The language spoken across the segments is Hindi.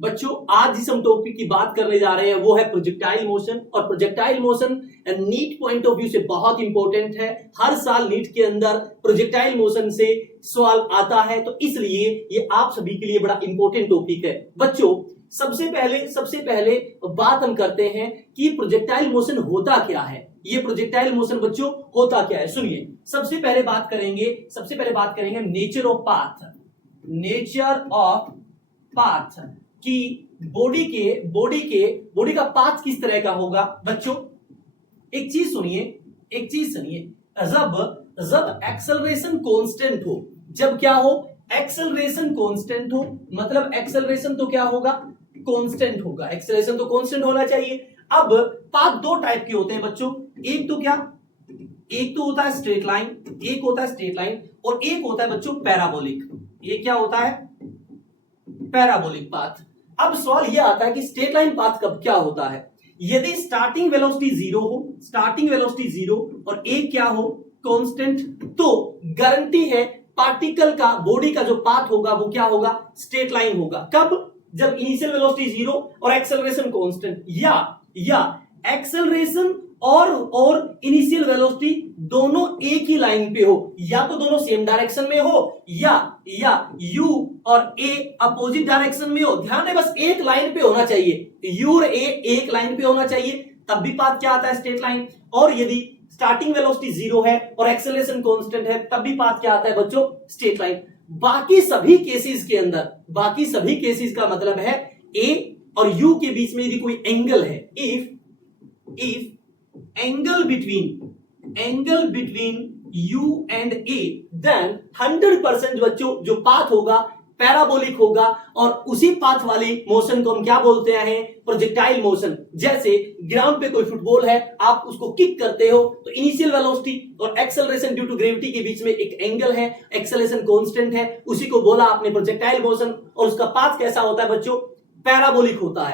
बच्चों आज जिस हम टॉपिक की बात करने जा रहे हैं वो है प्रोजेक्टाइल मोशन। और projectile motion NEET point of view से बहुत इंपॉर्टेंट है। हर साल नीट के अंदर प्रोजेक्टाइल मोशन से सवाल आता है, तो इसलिए ये आप सभी के लिए बड़ा इंपॉर्टेंट टॉपिक है। बच्चों सबसे पहले बात हम करते हैं कि प्रोजेक्टाइल मोशन होता क्या है। ये प्रोजेक्टाइल मोशन बच्चों होता क्या है, सुनिए। सबसे पहले बात करेंगे नेचर ऑफ पाथ कि बॉडी का पाथ किस तरह का होगा। बच्चों एक चीज सुनिए, जब एक्सेलरेशन कांस्टेंट हो, जब क्या हो, एक्सेलरेशन कांस्टेंट हो, मतलब एक्सेलरेशन तो क्या होगा, कांस्टेंट होगा। एक्सेलरेशन तो कांस्टेंट होना चाहिए। अब पाथ दो टाइप के होते हैं बच्चों, एक तो होता है स्ट्रेट लाइन, और एक होता है बच्चों पैराबोलिक। ये क्या होता है, पैराबोलिक पाथ। अब सवाल यह आता है कि स्ट्रेट लाइन पाथ कब क्या होता है, यदि स्टार्टिंग वेलोसिटी जीरो और एक क्या हो, कांस्टेंट, तो गारंटी है पार्टिकल का, बॉडी का जो पाथ होगा वो क्या होगा, स्ट्रेट लाइन होगा। कब, जब इनिशियल वेलोसिटी जीरो और एक्सेलरेशन कांस्टेंट, या एक्सेलरेशन और इनिशियल वेलोसिटी दोनों एक ही लाइन पे हो, या तो दोनों सेम डायरेक्शन में हो, या यू और ए अपोजिट डायरेक्शन में हो। ध्यान है, बस एक लाइन पे होना चाहिए, यू और ए एक लाइन पे होना चाहिए, तब भी पाथ क्या आता है, स्ट्रेट लाइन। और यदि स्टार्टिंग वेलोसिटी जीरो है और एक्सेलरेशन कांस्टेंट है, तब भी पाथ क्या आता है बच्चों, स्ट्रेट लाइन। बाकी सभी केसेस का मतलब है ए और यू के बीच में यदि कोई एंगल है, if angle between u and a, then 100% बच्चों जो पाथ होगा पैराबोलिक होगा, और उसी पाथ वाली मोशन को हम क्या बोलते हैं, प्रोजेक्टाइल मोशन। जैसे ग्राउंड पे कोई फुटबॉल है, आप उसको किक करते हो, तो इनिशियल वेलोसिटी और एक्सेलरेशन ड्यू टू ग्रेविटी के बीच में एक एंगल है, एक्सेलरेशन कांस्टेंट है, उसी को बोला आपने प्रोजेक्टाइल मोशन। और उसका पाथ कैसा होता है बच्चों, पैराबोलिक होता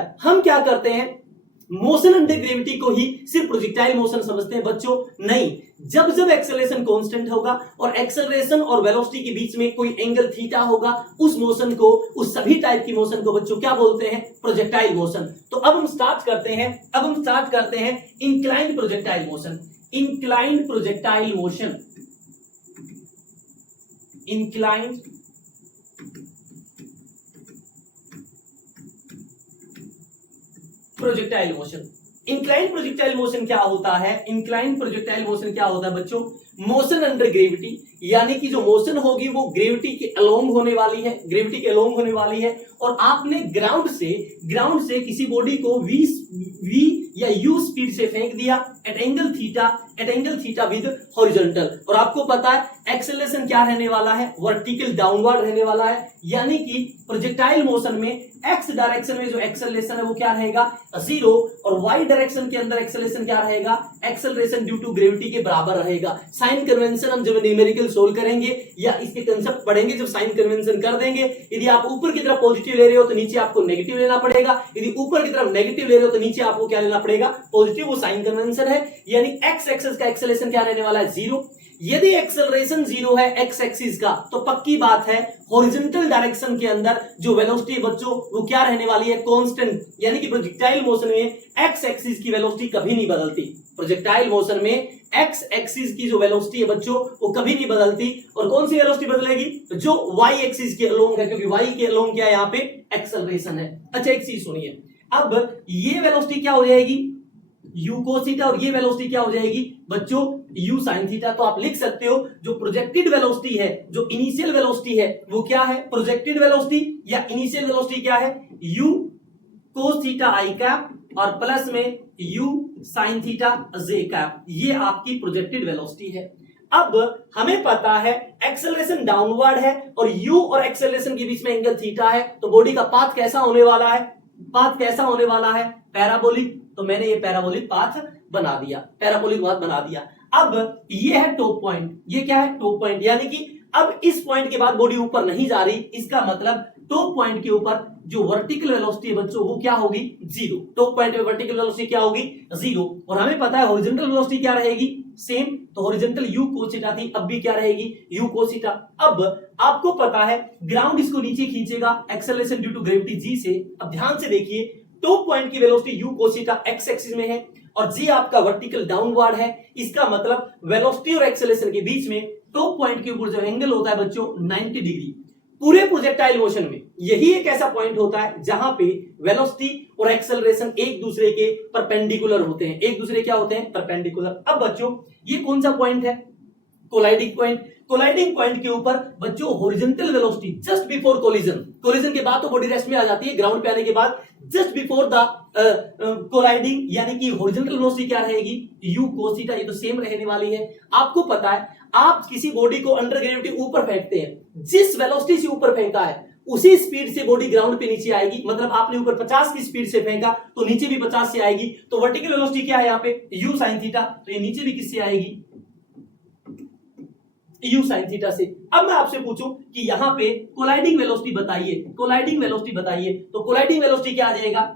है। हम क्या करते हैं, मोशन अंडर ग्रेविटी को ही सिर्फ प्रोजेक्टाइल मोशन समझते हैं बच्चों, नहीं। जब एक्सेलरेशन कांस्टेंट होगा और एक्सेलरेशन और वेलोसिटी के बीच में कोई एंगल थीटा होगा, उस मोशन को, उस सभी टाइप की मोशन को बच्चों क्या बोलते हैं, प्रोजेक्टाइल मोशन। तो अब हम स्टार्ट करते हैं inclined projectile motion. Inclined projectile projectile motion क्या होता है बच्चों, मोशन अंडर ग्रेविटी, यानी कि जो मोशन होगी वो ग्रेविटी के अलोंग होने वाली है, और आपने ग्राउंड से किसी बॉडी को v या u स्पीड से फेंक दिया at angle theta with horizontal, और आपको पता है एक्सेलरेशन क्या रहने वाला है, वर्टिकल डाउनवर्ड रहने वाला है। यानी कि प्रोजेक्टाइल मोशन में x डायरेक्शन में जो एक्सेलरेशन है वो क्या रहेगा, जीरो, और y डायरेक्शन के अंदर एक्सेलरेशन क्या रहेगा, एक्सेलरेशन ड्यू टू ग्रेविटी के बराबर रहेगा। साइन कन्वेंशन हम जब न्यूमेरिकल सोल्व करेंगे या इसके कंसेप्ट पढ़ेंगे, जब साइन कन्वेंशन कर देंगे, यदि आप ऊपर की तरफ पॉजिटिव ले रहे हो तो नीचे आपको नेगेटिव लेना पड़ेगा, यदि ऊपर की तरफ नेगेटिव ले रहे हो तो नीचे आपको क्या लेना पड़ेगा, पॉजिटिव। वो साइन कन्वेंशन है। यानी एक्स एक्सिस का एक्सेलरेशन क्या रहने वाला है, जीरो। यदि एक्सेलरेशन जीरो है एक्स एक्सिस का, तो पक्की बात है हॉरिजॉन्टल डायरेक्शन के अंदर जो वेलोसिटी बच्चों वो क्या रहने वाली है, कांस्टेंट। यानी कि प्रोजेक्टाइल मोशन में एक्स एक्सिस की वेलोसिटी कभी नहीं बदलती। प्रोजेक्टाइल मोशन में एक्स एक्सिस की जो वेलोसिटी है बच्चों वो कभी नहीं बदलती। और कौन सी वेलोसिटी बदलेगी, जो वाई एक्सिस के अलोंग है, क्योंकि वाई के अलोंग क्या है, यहाँ पे एक्सेलरेशन है। अच्छा एक चीज सुनिए, अब ये वेलोसिटी क्या हो जाएगी, u cos थीटा, और ये वेलोसिटी क्या हो जाएगी बच्चों, u sin थीटा। तो आप लिख सकते हो जो प्रोजेक्टेड वेलोसिटी है, जो इनिशियल वेलोसिटी है वो क्या है, प्रोजेक्टेड वेलोसिटी या इनिशियल वेलोसिटी क्या है, u cos theta i cap और प्लस में u sin theta j cap, ये आपकी प्रोजेक्टेड वेलोसिटी है। अब हमें पता है एक्सेलरेशन डाउनवर्ड है और u और एक्सेलरेशन के बीच में एंगल थीटा है, तो बॉडी का पाथ कैसा होने वाला है, पैराबोलिक। तो मैंने ये पैराबोलिक पाथ बना दिया। अब ये है टॉप पॉइंट, ये क्या है, टॉप पॉइंट। यानी कि अब इस पॉइंट के बाद बॉडी ऊपर नहीं जा रही, इसका मतलब टॉप पॉइंट के ऊपर जो वर्टिकल वेलोसिटी है बच्चों वो क्या होगी, जीरो। टॉप पॉइंट पे वर्टिकल वेलोसिटी क्या होगी, जीरो। और हमें पता है हॉरिजॉन्टल वेलोसिटी क्या रहेगी, सेम। तो हॉरिजॉन्टल u cos थीटा थी, अब भी क्या रहेगी u cos थीटा। अब आपको पता है ग्राउंड इसको नीचे खींचेगा acceleration due to gravity g से। अब ध्यान से देखिए टॉप पॉइंट की velocity u cos theta x axis में है और g आपका वर्टिकल डाउनवर्ड है। इसका मतलब वेलोसिटी और एक्सेलरेशन के बीच में टॉप पॉइंट के ऊपर जो एंगल होता है बच्चों 90 डिग्री। पूरे प्रोजेक्टाइल मोशन में यही एक ऐसा पॉइंट होता है जहां पे वेलोसिटी और एक्सेलरेशन एक दूसरे के परपेंडिकुलर होते हैं। एक दूसरे क्या होते हैं? परपेंडिकुलर। अब बच्चों ये कौन सा पॉइंट है? Colliding point. कोलाइडिंग पॉइंट के ऊपर बच्चों horizontal velocity just before collision, collision के बाद तो बॉडी रेस्ट में आ जाती है, ग्राउंड पे आने के बाद जस्ट बिफोर द कोलाइडिंग यानी कि हॉरिजॉन्टल वेलोसिटी क्या रहेगी? u cos theta. ये तो सेम रहने वाली है। आपको पता है आप किसी बॉडी को अंडर ग्रेविटी ऊपर फेंकते हैं, जिस वेलोसिटी से ऊपर फेंका है उसी स्पीड से बॉडी ग्राउंड पे नीचे आएगी। मतलब आपने ऊपर 50 की स्पीड से फेंका तो नीचे भी 50 से आएगी। तो वर्टिकल वेलोसिटी क्या है यहाँ पे? u sin theta. तो ये नीचे भी किससे आएगी? u sin थीटा से। अब मैं आपसे पूछूं कि यहाँ पे कोलाइडिंग वेलोसिटी बताइए, कोलाइडिंग वेलोसिटी बताइए। तो कोलाइडिंग वेलोसिटी क्या आ जाएगा?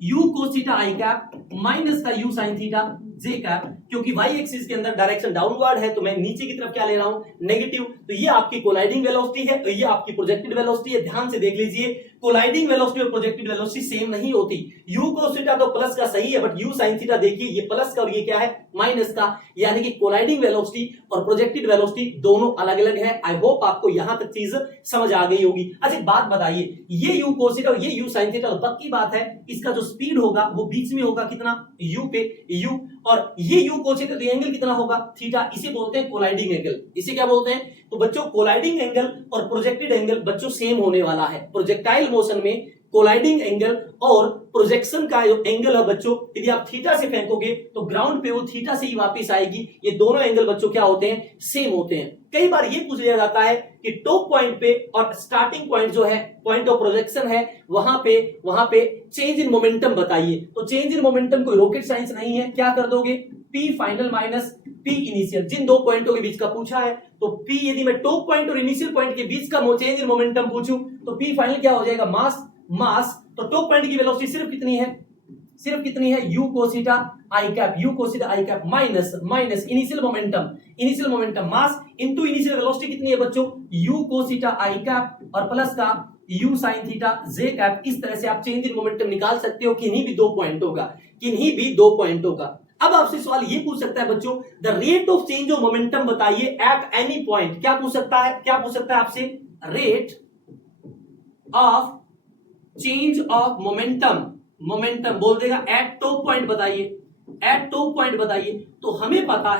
u cos theta i cap minus का u sin theta j cap, क्योंकि y एक्सिस के अंदर डायरेक्शन डाउनवर्ड है तो मैं नीचे की तरफ क्या ले रहा हूं? नेगेटिव। तो ये आपकी कोलाइडिंग वेलोसिटी है और ये आपकी प्रोजेक्टेड वेलोसिटी है। ध्यान से देख लीजिए कोलाइडिंग वेलोसिटी और प्रोजेक्टेड वेलोसिटी सेम नहीं होती। u cos थीटा तो प्लस का सही है, बट u sin थीटा देखिए ये प्लस का और ये क्या है? माइनस का। यानी कि कोलाइडिंग वेलोसिटी और प्रोजेक्टेड वेलोसिटी दोनों अलग अलग है। आई होप आपको यहां तक चीज समझ आ गई होगी। अच्छा एक बात बताइए, ये u cos थीटा और ये u sin थीटा, पक्की बात है इसका जो स्पीड होगा वो बीच में होगा कितना? u पे u, और ये u cos थीटा तो एंगल कितना होगा? थीटा। इसे बोलते हैं कोलाइडिंग एंगल। इसे क्या बोलते हैं? तो बच्चों कोलाइडिंग एंगल और प्रोजेक्टेड एंगल बच्चों सेम होने वाला है। प्रोजेक्टाइल मोशन में कोलाइडिंग एंगल और प्रोजेक्शन का जो एंगल है बच्चों, यदि आप थीटा से फेंकोगे तो ग्राउंड पे वो थीटा से ही वापस आएगी। ये दोनों एंगल बच्चों क्या होते हैं? सेम होते हैं। कई बार ये पूछ लिया जाता है कि टॉप पॉइंट पे और स्टार्टिंग पॉइंट जो है पॉइंट ऑफ प्रोजेक्शन है वहां पे चेंज इन मोमेंटम बताइए। तो चेंज इन मोमेंटम कोई रॉकेट साइंस नहीं है। क्या कर दोगे? P final minus P initial. जिन दो पॉइंटों के बीच का पूछा है तो P, यदि मैं टॉप पॉइंट और इनिशियल पॉइंट के बीच का चेंज इन मोमेंटम पूछूं तो P फाइनल क्या हो जाएगा? मास। तो टॉप पॉइंट की वेलोसिटी सिर्फ कितनी है? सिर्फ कितनी है? u cos theta i cap, u cos theta i cap minus initial momentum mass into initial velocity कितनी है बच्चों? u cos theta i cap और प्लस का u sin theta j cap. इस तरह से आप चेंज इन मोमेंटम निकाल सकते हो किन्हीं भी दो पॉइंटों का। अब आपसे सवाल ये पूछ सकता है बच्चों, the rate of change of momentum बताइए एट एनी पॉइंट। क्या पूछ सकता है आपसे? Rate of change of momentum बोल देगा एट टॉप पॉइंट बताइए। तो हमें पता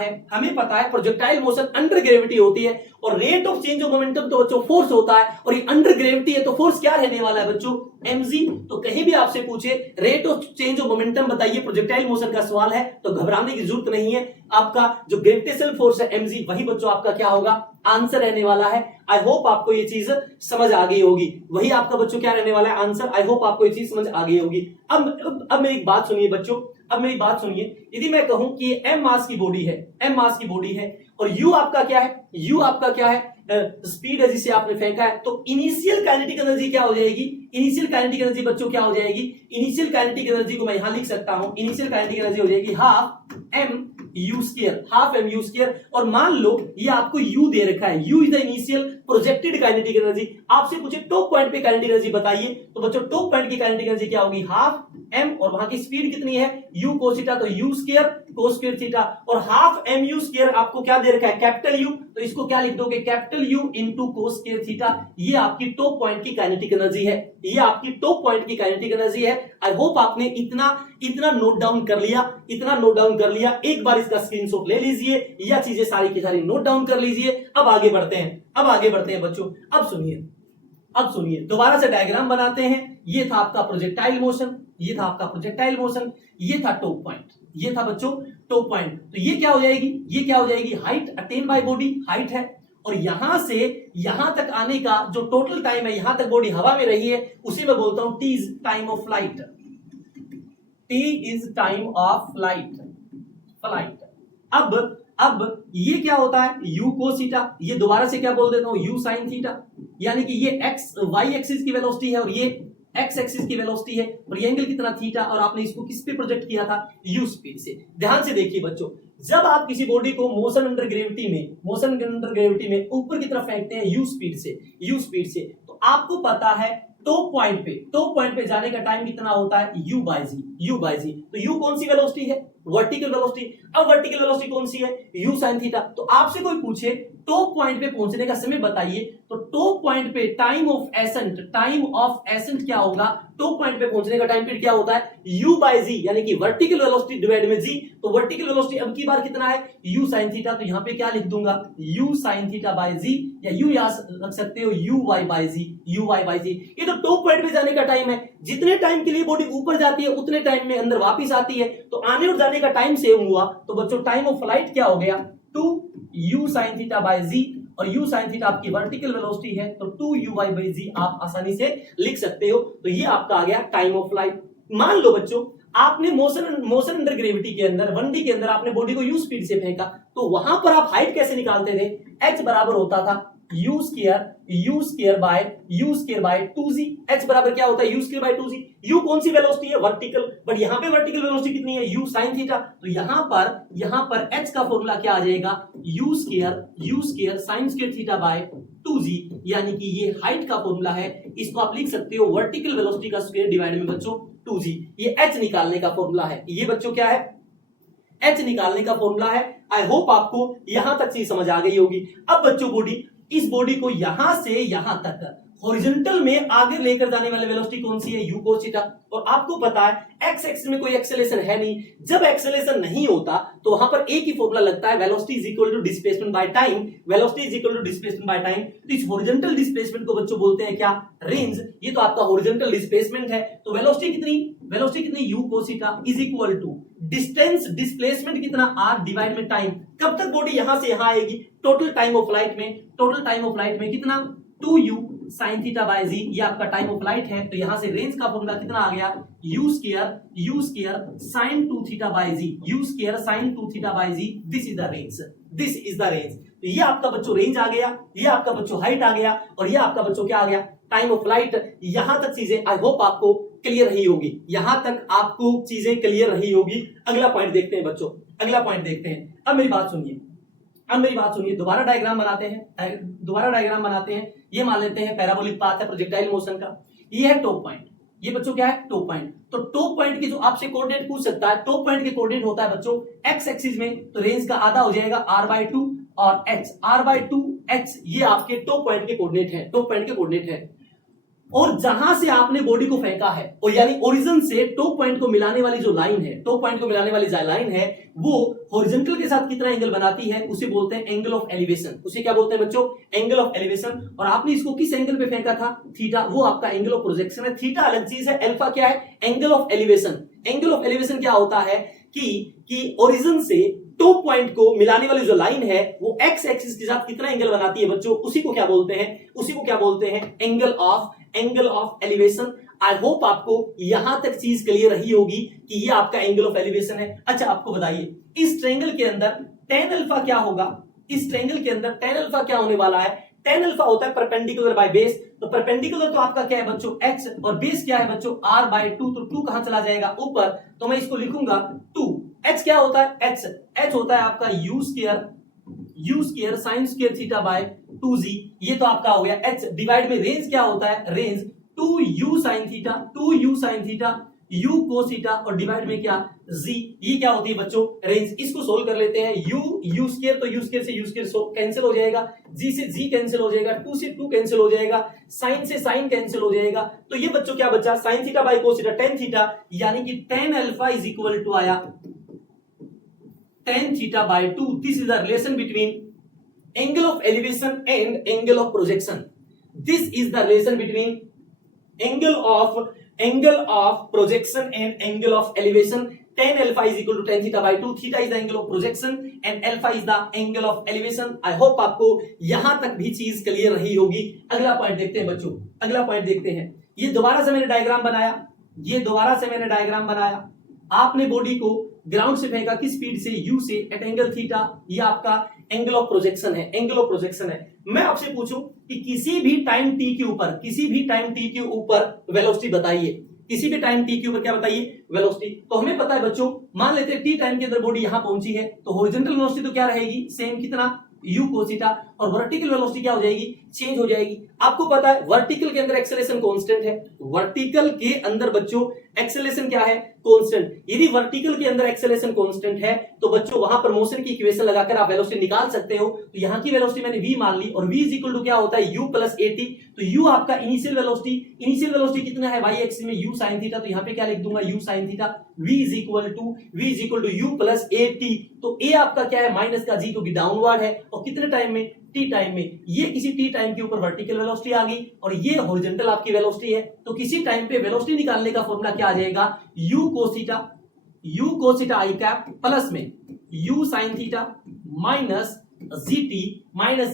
है प्रोजेक्टाइल मोशन अंडर ग्रेविटी होती है और rate of change of momentum तो बच्चों फोर्स होता है, और ये अंडर ग्रेविटी है तो फोर्स क्या रहने वाला है बच्चों? mg। तो कहीं भी आपसे पूछे rate of change of momentum बताइए, प्रोजेक्टाइल मोशन का सवाल है, तो घबराने की जरूरत नहीं है। आपका जो ग्रेविटेशनल फोर्स है mg, वही बच्चों आपका क्या होगा? आंसर रहने वाला है। आई होप आपको ये चीज समझ आ गई होगी। वही आपका बच्चों क्या रहने वाला है? आंसर। आई होप आपको ये चीज समझ आ गई होगी। अब मेरी बात सुनिए बच्चों, यदि मैं कहूं कि ये m मास की बॉडी है और u आपका क्या है? स्पीड है जिसे आपने फेंका है, तो इनिशियल काइनेटिक एनर्जी क्या हो जाएगी? इनिशियल काइनेटिक एनर्जी बच्चों क्या हो जाएगी? इनिशियल काइनेटिक एनर्जी को मैं यहां लिख सकता हूं, इनिशियल काइनेटिक एनर्जी हो जाएगी हाफ mu स्क्वायर। और मान लो ये आपको u दे रखा है, u is the initial projected kinetic energy. आपसे पूछे टॉप पॉइंट पे काइनेटिक एनर्जी बताइए, तो बच्चों टॉप पॉइंट की काइनेटिक एनर्जी क्या होगी? हाफ m, और वहां की स्पीड कितनी है? u cos थीटा, तो u square cos square theta, और हाफ mu स्क्वायर आपको क्या दे रखा है? कैपिटल U, तो इसको क्या लिख दोगे? Capital U into cos square theta. ये आपकी टॉप पॉइंट की काइनेटिक एनर्जी है। आई होप आपने इतना नोट डाउन कर लिया। एक बार इसका स्क्रीनशॉट ले लीजिए, यह चीजें सारी की सारी नोट डाउन कर लीजिए। अब आगे बढ़ते हैं बच्चों। अब सुनिए दोबारा से डायग्राम बनाते हैं। ये था आपका प्रोजेक्टाइल मोशन, ये था टॉप पॉइंट, ये था बच्चों टॉप पॉइंट। तो ये क्या हो जाएगी? Height attain by body, height है, और यहां से यहां तक आने का जो टोटल टाइम है, यहां तक बॉडी हवा में रही है, उसे मैं बोलता हूं T is time of flight. अब ये क्या होता है? u cos थीटा, ये दोबारा से क्या बोल देता हूं? u sin theta. यानी कि ये y एक्सिस की वेलोसिटी है और ये x एक्सिस की वेलोसिटी है, और ये एंगल कितना? थीटा। और आपने इसको किस पे प्रोजेक्ट किया था? u स्पीड से। ध्यान से देखिए बच्चों, जब आप किसी बॉडी को मोशन अंडर ग्रेविटी में ऊपर की तरफ फेंकते हैं यू स्पीड से, तो आपको पता है टॉप पॉइंट पे जाने का टाइम कितना होता है u बाय जी। तो u कौन सी वेलोसिटी है? Vertical velocity. अब वर्टिकल वेलोसिटी कौन सी है? u sin theta. तो आपसे कोई पूछे टॉप पॉइंट पे पहुंचने का समय बताइए, तो टॉप पॉइंट पे टाइम ऑफ एसेंट क्या होगा? टॉप पॉइंट पे पहुंचने का टाइम पीरियड क्या होता है? u बाय जी, यानी कि वर्टिकल वेलोसिटी डिवाइड में g। तो वर्टिकल वेलोसिटी अब की बार कितना है? u sin theta. तो यहां पे क्या लिख दूंगा? u sin थीटा बाय जी, या u यहां रख सकते हो uy बाय जी। ये तो टॉप पॉइंट पे जाने का टाइम है। जितने टाइम के लिए बॉडी ऊपर जाती है उतने टाइम में अंदर वापस आती है, तो आने और जाने का टाइम सेम हुआ। तो बच्चों टाइम ऑफ फ्लाइट क्या हो गया? 2u sin theta by G, और u sin थीटा आपकी वर्टिकल वेलोसिटी है, तो 2uy बाय जी आप आसानी से लिख सकते हो। तो ये आपका आ गया टाइम ऑफ फ्लाइट। मान लो बच्चों आपने मोशन अंडर ग्रेविटी के अंदर 1D के अंदर आपने बॉडी को u स्पीड से फेंका, तो वहां पर आप हाइट कैसे निकालते थे? h बराबर होता था u square by 2g। h बराबर क्या होता है? u square by 2g। u कौन सी वेलोसिटी है? वर्टिकल। बट यहां पे वर्टिकल वेलोसिटी कितनी है? u sin theta. तो यहां पर h का फॉर्मूला क्या आ जाएगा? u square sin square theta by 2g, यानी कि ये हाइट का फॉर्मूला है। इसको आप लिख सकते हो वर्टिकल वेलोसिटी का स्क्वायर डिवाइड में बच्चों 2g। ये h निकालने का फॉर्मूला है। ये बच्चों क्या है? h निकालने का फॉर्मूला है। आई होप आपको यहां तक चीज समझ आ गई होगी। अब बच्चों इस बॉडी को यहां से यहां तक हॉरिजॉन्टल में आगे लेकर जाने वाली वेलोसिटी कौन सी है? u cos theta. और आपको पता है एक्स एक्सिस में कोई एक्सेलरेशन है नहीं। जब एक्सेलरेशन नहीं होता तो वहां पर एक ही फॉर्मूला लगता है, velocity is equal to displacement by time. तो इस हॉरिजॉन्टल डिस्प्लेसमेंट को बच्चों बोलते हैं क्या? रेंज। ये तो आपका हॉरिजॉन्टल डिस्प्लेसमेंट है। तो वेलोसिटी कितनी u cos theta is equal to distance displacement कितना? r डिवाइड में टाइम। कब तक बॉडी यहां से यहां आएगी? टोटल टाइम ऑफ फ्लाइट में कितना? 2u sin थीटा बाय जी। ये आपका टाइम ऑफ फ्लाइट है। तो यहां से रेंज का फॉर्मूला कितना आ गया? u square sin 2 theta by g. This is the range. तो ये आपका बच्चों रेंज आ गया, ये आपका बच्चों हाइट आ गया, और ये आपका बच्चों क्या आ गया? Time of flight. यहां तक चीजें आई होप आपको क्लियर रही होगी। अगला पॉइंट देखते हैं बच्चों, अब मेरी बात सुनिए। दोबारा डायग्राम बनाते हैं। ये मान लेते हैं पैराबोलिक पाथ है प्रोजेक्टाइल मोशन का। ये है टॉप पॉइंट। ये बच्चों क्या है? Top point. तो टॉप पॉइंट की जो आपसे कोऑर्डिनेट पूछ सकता है, टॉप पॉइंट के कोऑर्डिनेट होता है बच्चों एक्स एक्सिस में, तो रेंज का आधा हो जाएगा r/2 और h ये आपके टॉप पॉइंट के कोऑर्डिनेट है। और जहां से आपने बॉडी को फेंका है, और यानी ओरिजिन से टॉप पॉइंट को मिलाने वाली जो लाइन है, वो हॉरिजॉन्टल के साथ कितना एंगल बनाती है? उसे बोलते हैं एंगल ऑफ एलिवेशन। उसे क्या बोलते हैं बच्चों? Angle of elevation. और आपने इसको किस एंगल पे फेंका था? थीटा। वो आपका एंगल ऑफ प्रोजेक्शन है। थीटा अलग चीज है, अल्फा क्या है? एंगल ऑफ एलिवेशन क्या होता है कि ओरिजिन से टॉप पॉइंट को मिलाने वाली जो लाइन है वो एक्स एक्सिस के साथ कितना एंगल बनाती है बच्चों? उसी को क्या बोलते हैं? Angle of elevation. I hope आपको यहां तक चीज क्लियर रही होगी कि ये आपका एंगल ऑफ एलिवेशन है। अच्छा आपको बताइए इस ट्रायंगल के अंदर tan अल्फा क्या होगा? tan अल्फा क्या होने वाला है? tan अल्फा होता है परपेंडिकुलर बाय बेस। तो परपेंडिकुलर तो आपका क्या है बच्चों? h, और बेस क्या है बच्चों? r/2। तो 2 कहां चला जाएगा? ऊपर। तो मैं इसको लिखूंगा 2। h क्या होता है? h होता है आपका u square sin square theta by 2g। ये तो आपका हो गया h डिवाइड में रेंज क्या होता है? Range 2u sin theta u cos theta, और डिवाइड में क्या? g। ये क्या होती है बच्चों? रेंज। इसको सोल्व कर लेते हैं। u स्क्वायर, तो u स्क्वायर से u स्क्वायर कैंसिल हो जाएगा, g से g कैंसिल हो जाएगा, 2 से 2 कैंसिल हो जाएगा, sin से sin कैंसिल हो जाएगा। तो ये बच्चों क्या बचा? sin theta by cos theta, tan theta, यानी कि tan alpha is equal to आया tan theta by 2। This is the relation between angle of elevation and angle of projection. This is the relation between angle of projection and angle of elevation. tan alpha is equal to tan theta by 2। theta is the angle of projection and alpha is the angle of elevation। I hope आपको यहां तक भी चीज क्लियर रही होगी। अगला पॉइंट देखते हैं बच्चों, ये दोबारा से मैंने डायग्राम बनाया। आपने बॉडी को ग्राउंड से फेंका, किस स्पीड से? u से, एट एंगल थीटा। ये आपका एंगल ऑफ प्रोजेक्शन है। मैं आपसे पूछूं कि किसी भी टाइम t के ऊपर वेलोसिटी बताइए। किसी भी टाइम टी के ऊपर क्या बताइए, वेलोसिटी। तो हमें पता है बच्चों, मान लेते हैं टी टाइम के अंदर बॉडी यहां पहुंची है, तो हॉरिजॉन्टल वेलोसिटी तो क्या रहेगी, सेम, कितना, u cos थीटा, और वर्टिकल वेलोसिटी क्या हो जाएगी, चेंज हो जाएगी। आपको पता है वर्टिकल के अंदर एक्सेलरेशन कांस्टेंट है, वर्टिकल के अंदर बच्चों एक्सेलरेशन क्या है, कांस्टेंट। यदि वर्टिकल के अंदर एक्सेलरेशन कांस्टेंट है तो बच्चों वहां पर मोशन की इक्वेशन लगाकर आप वेलोसिटी निकाल सकते हो। तो यहां की वेलोसिटी मैंने v मान ली, और v इज इक्वल टू क्या होता है, u प्लस at। तो u आपका इनिशियल वेलोसिटी कितना है, y एक्सिस में u sin थीटा, तो यहां पे क्या लिख दूंगा, u sin theta. v is equal to u plus at। तो a आपका क्या है, माइनस का g, क्योंकि डाउनवर्ड है, और कितने टाइम में, टी टाइम में। ये किसी टी टाइम के ऊपर वर्टिकल वेलोसिटी आ गई, और ये हॉरिजॉन्टल आपकी वेलोसिटी है। तो किसी टाइम पे वेलोसिटी निकालने का फॉर्मूला क्या आ जाएगा, u cos थीटा आई कैप प्लस में u sin theta minus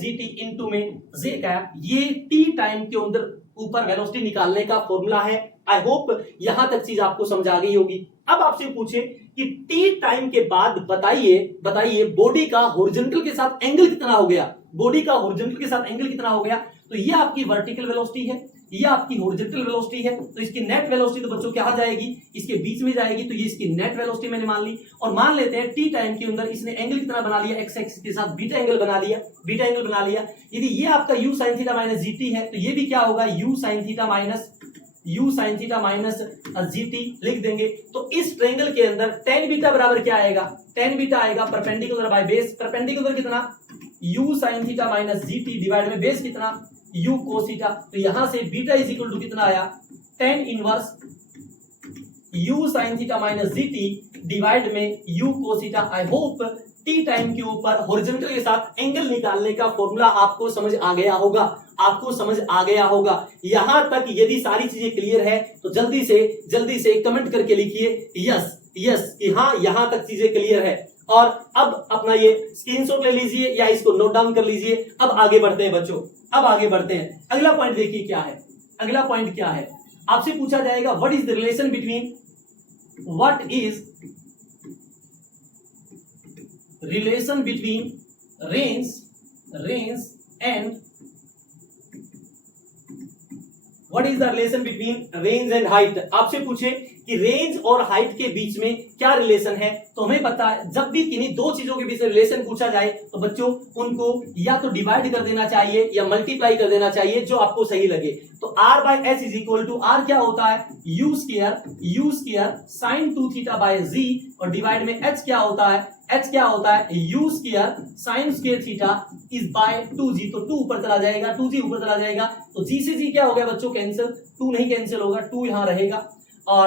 gt into में j कैप। ये टी टाइम के अंदर ऊपर वेलोसिटी निकालने का फॉर्मूला है। आई होप यहां तक चीज आपको समझ आ गई होगी। अब आपसे पूछे कि टी टाइम के बाद बताइए बॉडी का हॉरिजॉन्टल के साथ एंगल कितना हो गया, बॉडी का हॉरिजॉन्टल के साथ एंगल कितना हो गया। तो ये आपकी वर्टिकल वेलोसिटी है, ये आपकी हॉरिजॉन्टल वेलोसिटी है। तो इसकी नेट वेलोसिटी तो बच्चों क्या जाएगी, इसके बीच में जाएगी। तो ये इसकी नेट वेलोसिटी मैंने मान ली, और मान लेते हैं टी टाइम के अंदर इसने एंगल कितना बना लिया, एक्स एक्सिस के साथ बीटा एंगल बना लिया। यदि ये आपका u sin theta minus GT है, तो ये भी क्या होगा, u sin theta minus GT लिख देंगे। तो इस ट्रायंगल के अंदर tan बीटा बराबर क्या आएगा, tan बीटा आएगा परपेंडिकुलर बाय बेस, परपेंडिकुलर कितना, u sin theta minus GT divide में बेस कितना, u cos थीटा। तो यहां से बीटा इज इक्वल टू कितना आया, tan inverse u sin theta minus GT divide में u cos theta. I hope T time के ऊपर हॉरिजॉन्टल के साथ एंगल निकालने का फॉर्मूला आपको समझ आ गया होगा। यहां तक यदि सारी चीजें क्लियर है तो जल्दी से कमेंट करके लिखिए यस कि हाँ यहां तक चीजें क्लियर है। और अब अपना ये स्क्रीनशॉट ले लीजिए या इसको नोट डाउन कर लीजिए। अब आगे बढ़ते हैं बच्चों, अगला पॉइंट देखिए क्या है। आपसे पूछा जाएगा what is the relation between range and height. आपसे पूछे कि रेंज और हाइट के बीच में क्या रिलेशन है, तो हमें पता है जब भी किन्हीं दो चीजों के बीच में रिलेशन पूछा जाए तो बच्चों उनको या तो डिवाइड कर देना चाहिए या मल्टीप्लाई कर देना चाहिए, जो आपको सही लगे। तो r by h is equal to r क्या होता है, u square sine 2 theta by z, और डिवाइड में h क्या होता है, u square sine square theta is by 2g। तो 2 ऊपर चला जाएगा, 2g ऊपर चला जाएगा, तो g से g क्या हो गया बच्चों, कैंसिल, 2 नहीं कैंसिल होगा, 2 यहां रहेगा, और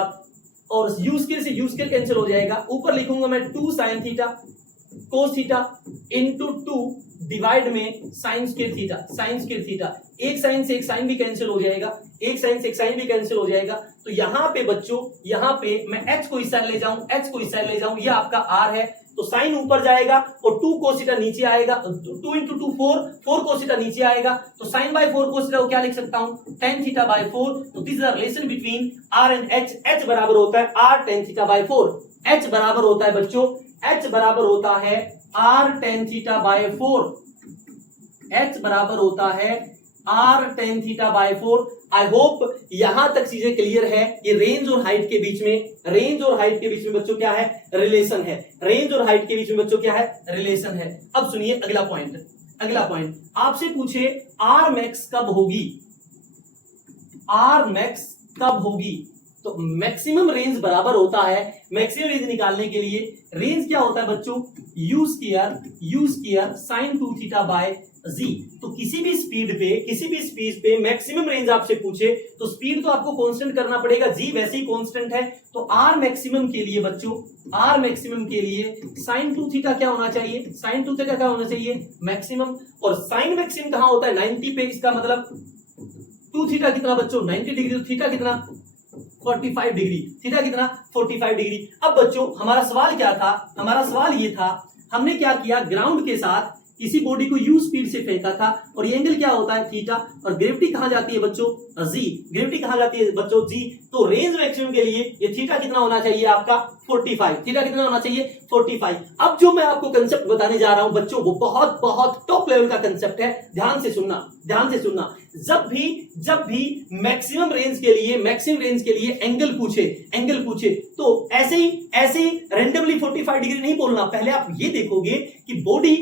u स्क्वायर से u स्क्वायर कैंसिल हो जाएगा। ऊपर लिखूंगा मैं 2 sin theta cos theta into 2 divide में साइन स्क्वायर थीटा। एक साइन से एक साइन भी कैंसिल हो जाएगा, तो यहाँ पे बच्चों, यहाँ पे मैं h को इस साइड ले जाऊं, ये आपका r है, तो साइन ऊपर जाएगा और 2 cos थीटा नीचे आएगा, 2 इंटू 2 4 cos थीटा नीचे आएगा, तो साइन बाय 4 cos थीटा को क्या लिख सकता हूं, tan थीटा बाय 4। तो this is the relation between r and h बराबर होता है r tan theta bye 4। h बराबर होता है बच्चों, h बराबर होता है r tan theta bye 4, h बराबर होता है r tan theta bye 4। I hope यहां तक चीजें क्लियर है। ये रेंज और हाइट के बीच में बच्चों क्या है, रिलेशन है। अब सुनिए अगला पॉइंट आपसे पूछे r max कब होगी, तो मैक्सिमम रेंज बराबर होता है, मैक्सिमम रेंज निकालने के लिए रेंज क्या होता है बच्चों, u square sine 2 theta by z। तो किसी भी स्पीड पे मैक्सिमम रेंज आपसे पूछे तो स्पीड तो आपको कांस्टेंट करना पड़ेगा, g वैसे ही कांस्टेंट है। तो r मैक्सिमम के लिए बच्चों, साइन 2 थीटा क्या होना चाहिए, मैक्सिमम। और साइन मैक्सिमम कहां होता है, 90 पे। इसका मतलब 2 थीटा कितना बच्चों, 90 डिग्री, तो थीटा कितना, 45 डिग्री, थीटा कितना, 45 डिग्री। अब बच्चों हमारा सवाल क्या था, हमारा सवाल ये था, हमने क्या किया, ग्राउंड के साथ किसी बॉडी को u स्पीड से फेंका था, और ये एंगल क्या होता है, थीटा, और ग्रेविटी कहां जाती है बच्चों, g। तो रेंज मैक्सिमम के लिए ये थीटा कितना होना चाहिए आपका, 45, थीटा कितना होना चाहिए 45। अब जो मैं आपको कंसेप्ट बताने जा रहा हूं बच्चों, वो बहुत बहुत टॉप लेवल का कंसेप्ट है, ध्यान से सुनना, ध्यान से सुनना। जब भी मैक्सिमम रेंज के लिए एंगल पूछे तो ऐसे ही रैंडमली 45 डिग्री नहीं बोलना। पहले आप ये देखोगे कि बॉडी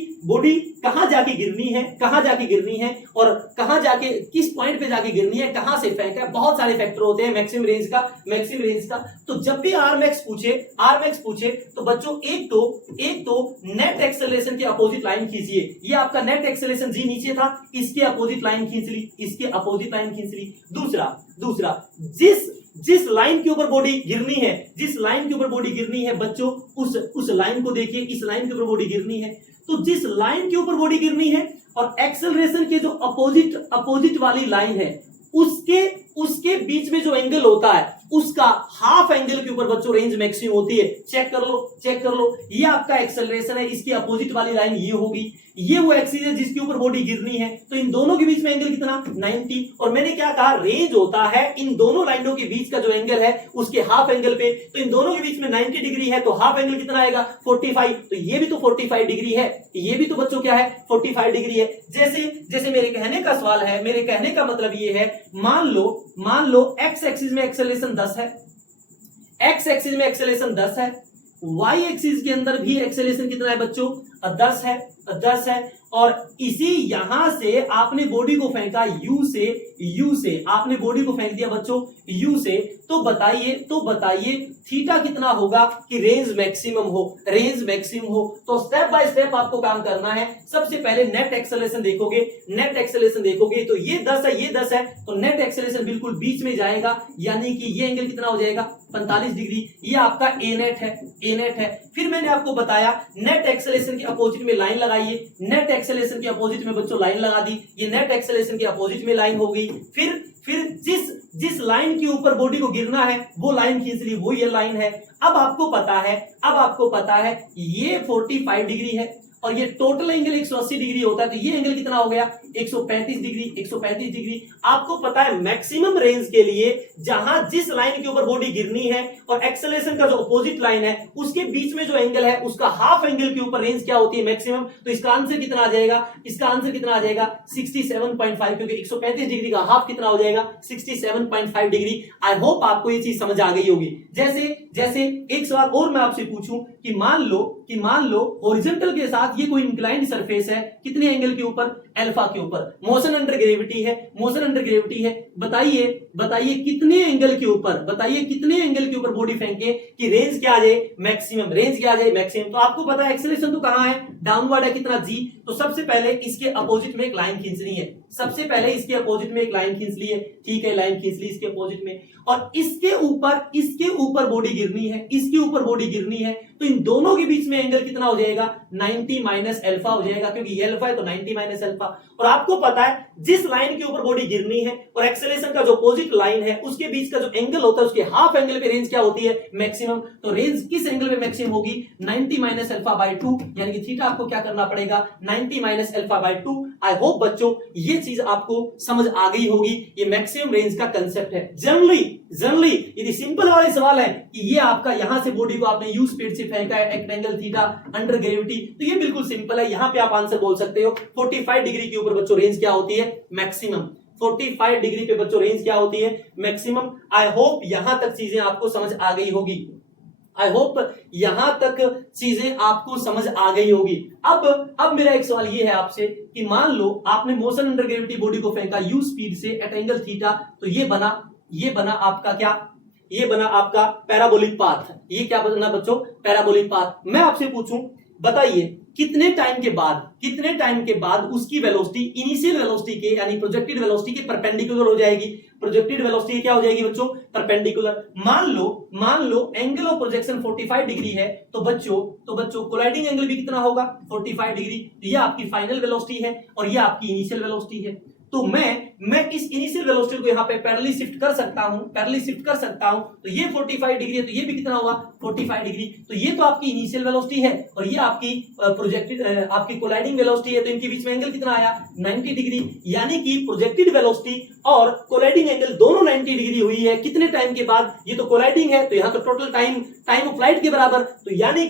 कहां जाके गिरनी है और कहां जाके किस पॉइंट पे जाके गिरनी है, कहां से फेंका है। बहुत सारे फैक्टर होते हैं मैक्सिमम रेंज का। तो जब भी आरमैक्स पूछे तो बच्चों एक तो नेट एक्सेलरेशन के अपोजिट लाइन खींचिए। ये आपका नेट एक्सेलरेशन जी नीचे था, इसके अपोजिट लाइन खींच ली। दूसरा जिस लाइन के ऊपर बॉडी गिरनी है बच्चों, उस लाइन को देखिए, इस लाइन के ऊपर बॉडी गिरनी है। तो जिस लाइन के ऊपर बॉडी गिरनी है और एक्सेलरेशन के जो अपोजिट वाली लाइन है, उसके बीच में जो एंगल होता है, उसका हाफ एंगल के ऊपर बच्चों रेंज मैक्सिमम होती है। चेक कर लो। ये आपका एक्सेलरेशन है, इसकी अपोजिट वाली लाइन ये होगी, ये वो एक्सिस है जिसके ऊपर बॉडी गिरनी है। तो इन दोनों के बीच में एंगल कितना 90। और मैंने क्या कहा, रेंज होता है इन दोनों लाइनों के बीच का जो एंगल है उसके हाफ एंगल पे। तो इन दोनों के बीच में 90 डिग्री है, तो हाफ एंगल कितना आएगा 45। तो ये भी तो 45 डिग्री है, ये भी तो बच्चों क्या है 45 डिग्री है। जैसे मेरे कहने का सवाल है, मेरे कहने का मतलब ये है, मान लो एक्स एक्सिस में एक्सेलरेशन 10 है, एक्स एक्सिस में एक्सेलरेशन 10 है, वाई एक्सिस के अंदर भी एक्सेलरेशन कितना है बच्चों 10 है। और इसी यहां से आपने बॉडी को फेंका यू से आपने बॉडी को फेंक दिया बच्चों यू से। तो बताइए थीटा कितना होगा कि रेंज मैक्सिमम हो। तो स्टेप बाय स्टेप आपको काम करना है। सबसे पहले नेट एक्सेलरेशन देखोगे तो ये 10 है, तो नेट एक्सेलरेशन बिल्कुल बीच में जाएगा, यानी कि ये एंगल कितना हो जाएगा 45 डिग्री। ये आपका ए नेट है। फिर मैंने आपको बताया नेट एक्सेलरेशन के अपोजिट में लाइन लगाइए, नेट एक्सेलरेशन के अपोजिट में बच्चों लाइन लगा दी, ये नेट एक्सेलरेशन के अपोजिट में लाइन हो गई। फिर जिस लाइन के ऊपर बॉडी को गिरना है वो लाइन खींच ली, वो ये लाइन है। अब आपको पता है ये 45 डिग्री है और ये टोटल एंगल 180 डिग्री होता है, तो ये एंगल कितना हो गया 135 डिग्री। आपको पता है मैक्सिमम रेंज के लिए जहां जिस लाइन के ऊपर बॉडी गिरनी है और एक्सेलरेशन का जो अपोजिट लाइन है उसके बीच में जो एंगल है उसका हाफ एंगल के ऊपर रेंज क्या होती है मैक्सिमम। तो इसका आंसर कितना आ जाएगा 67.5, क्योंकि 135 डिग्री का हाफ कितना हो जाएगा 67.5 डिग्री। आई होप आपको ये चीज समझ आ गई होगी। जैसे एक सवाल और मैं आपसे पूछूं कि मान लो हॉरिजॉन्टल के साथ ये कोई इंक्लाइंड सरफेस है, कितने एंगल के ऊपर अल्फा के ऊपर, मोशन अंडर ग्रेविटी है। बताइए कितने एंगल के ऊपर बॉडी फेंके कि रेंज क्या आ जाए मैक्सिमम। तो आपको पता है एक्सेलरेशन तो कहां है, डाउनवर्ड है, कितना जी। तो सबसे पहले इसके अपोजिट में एक लाइन खींचनी है, ठीक है, लाइन खींच ली इसके अपोजिट में। और इसके ऊपर बॉडी गिरनी है, तो इन दोनों के बीच में एंगल कितना हो जाएगा 90 माइनस अल्फा हो जाएगा, क्योंकि ये अल्फा है तो 90 माइनस अल्फा। और आपको पता है जिस लाइन के ऊपर बॉडी गिरनी है और एक्सेलरेशन का जो अपोजिट लाइन है उसके बीच का जो एंगल होता है उसके हाफ एंगल पे रेंज क्या होती है मैक्सिमम। तो रेंज किस एंगल पे मैक्सिमम होगी 90 माइनस अल्फा बाय 2, यानी कि थीटा आपको क्या करना पड़ेगा 90 minus alpha by 2। I hope बच्चों ये चीज आपको समझ आ गई होगी। ये मैक्सिमम रेंज का कंसेप्ट है। जनरली यदि सिंपल वाले सवाल है कि ये आपका यहां से बॉडी को आपने यू स्पीड से फेंका है at angle theta under gravity, तो ये बिल्कुल सिंपल है। यहां पे आप आंसर बोल सकते हो 45 डिग्री के ऊपर बच्चों रेंज क्या होती है मैक्सिमम। 45 डिग्री पे बच्चों रेंज क्या होती है मैक्सिमम। आई होप यहां तक चीजें आपको समझ आ गई होगी। अब मेरा एक सवाल ये है आपसे कि मान लो आपने मोशन अंडर ग्रेविटी बॉडी को फेंका यू स्पीड से एट एंगल थीटा, तो ये बना आपका क्या, ये बना आपका पैराबोलिक पाथ। ये क्या बना बच्चों पैराबोलिक पाथ। मैं आपसे पूछूं बताइए कितने टाइम के बाद उसकी वेलोसिटी इनिशियल वेलोसिटी के यानी प्रोजेक्टेड वेलोसिटी के परपेंडिकुलर हो जाएगी। प्रोजेक्टेड वेलोसिटी क्या हो जाएगी बच्चों परपेंडिकुलर। मान लो एंगल ऑफ प्रोजेक्शन 45 डिग्री है, तो बच्चों कोलाइडिंग एंगल भी कितना होगा 45 डिग्री। ये आपकी फाइनल वेलोसिटी है और ये आपकी इनिशियल वेलोसिटी है। तो मैं इस इनिशियल वेलोसिटी को यहाँ पे पैरेलली शिफ्ट कर सकता हूँ, तो ये 45 डिग्री है, तो ये भी कितना होगा 45 डिग्री। तो ये तो आपकी इनिशियल वेलोसिटी है और ये आपकी प्रोजेक्टेड आपकी कोलाइडिंग वेलोसिटी है, तो इनके बीच में एंगल कितना आया 90 डिग्री, यानी कि प्रोजेक्टेड वेलोसिटी और कोलाइडिंग एंगल दोनों 90 डिग्री हुई है। कितने टाइम के बाद? ये तो कोलाइडिंग है, तो यहाँ तो टोटल टाइम ऑफ फ्लाइट के बराबर, तो यानी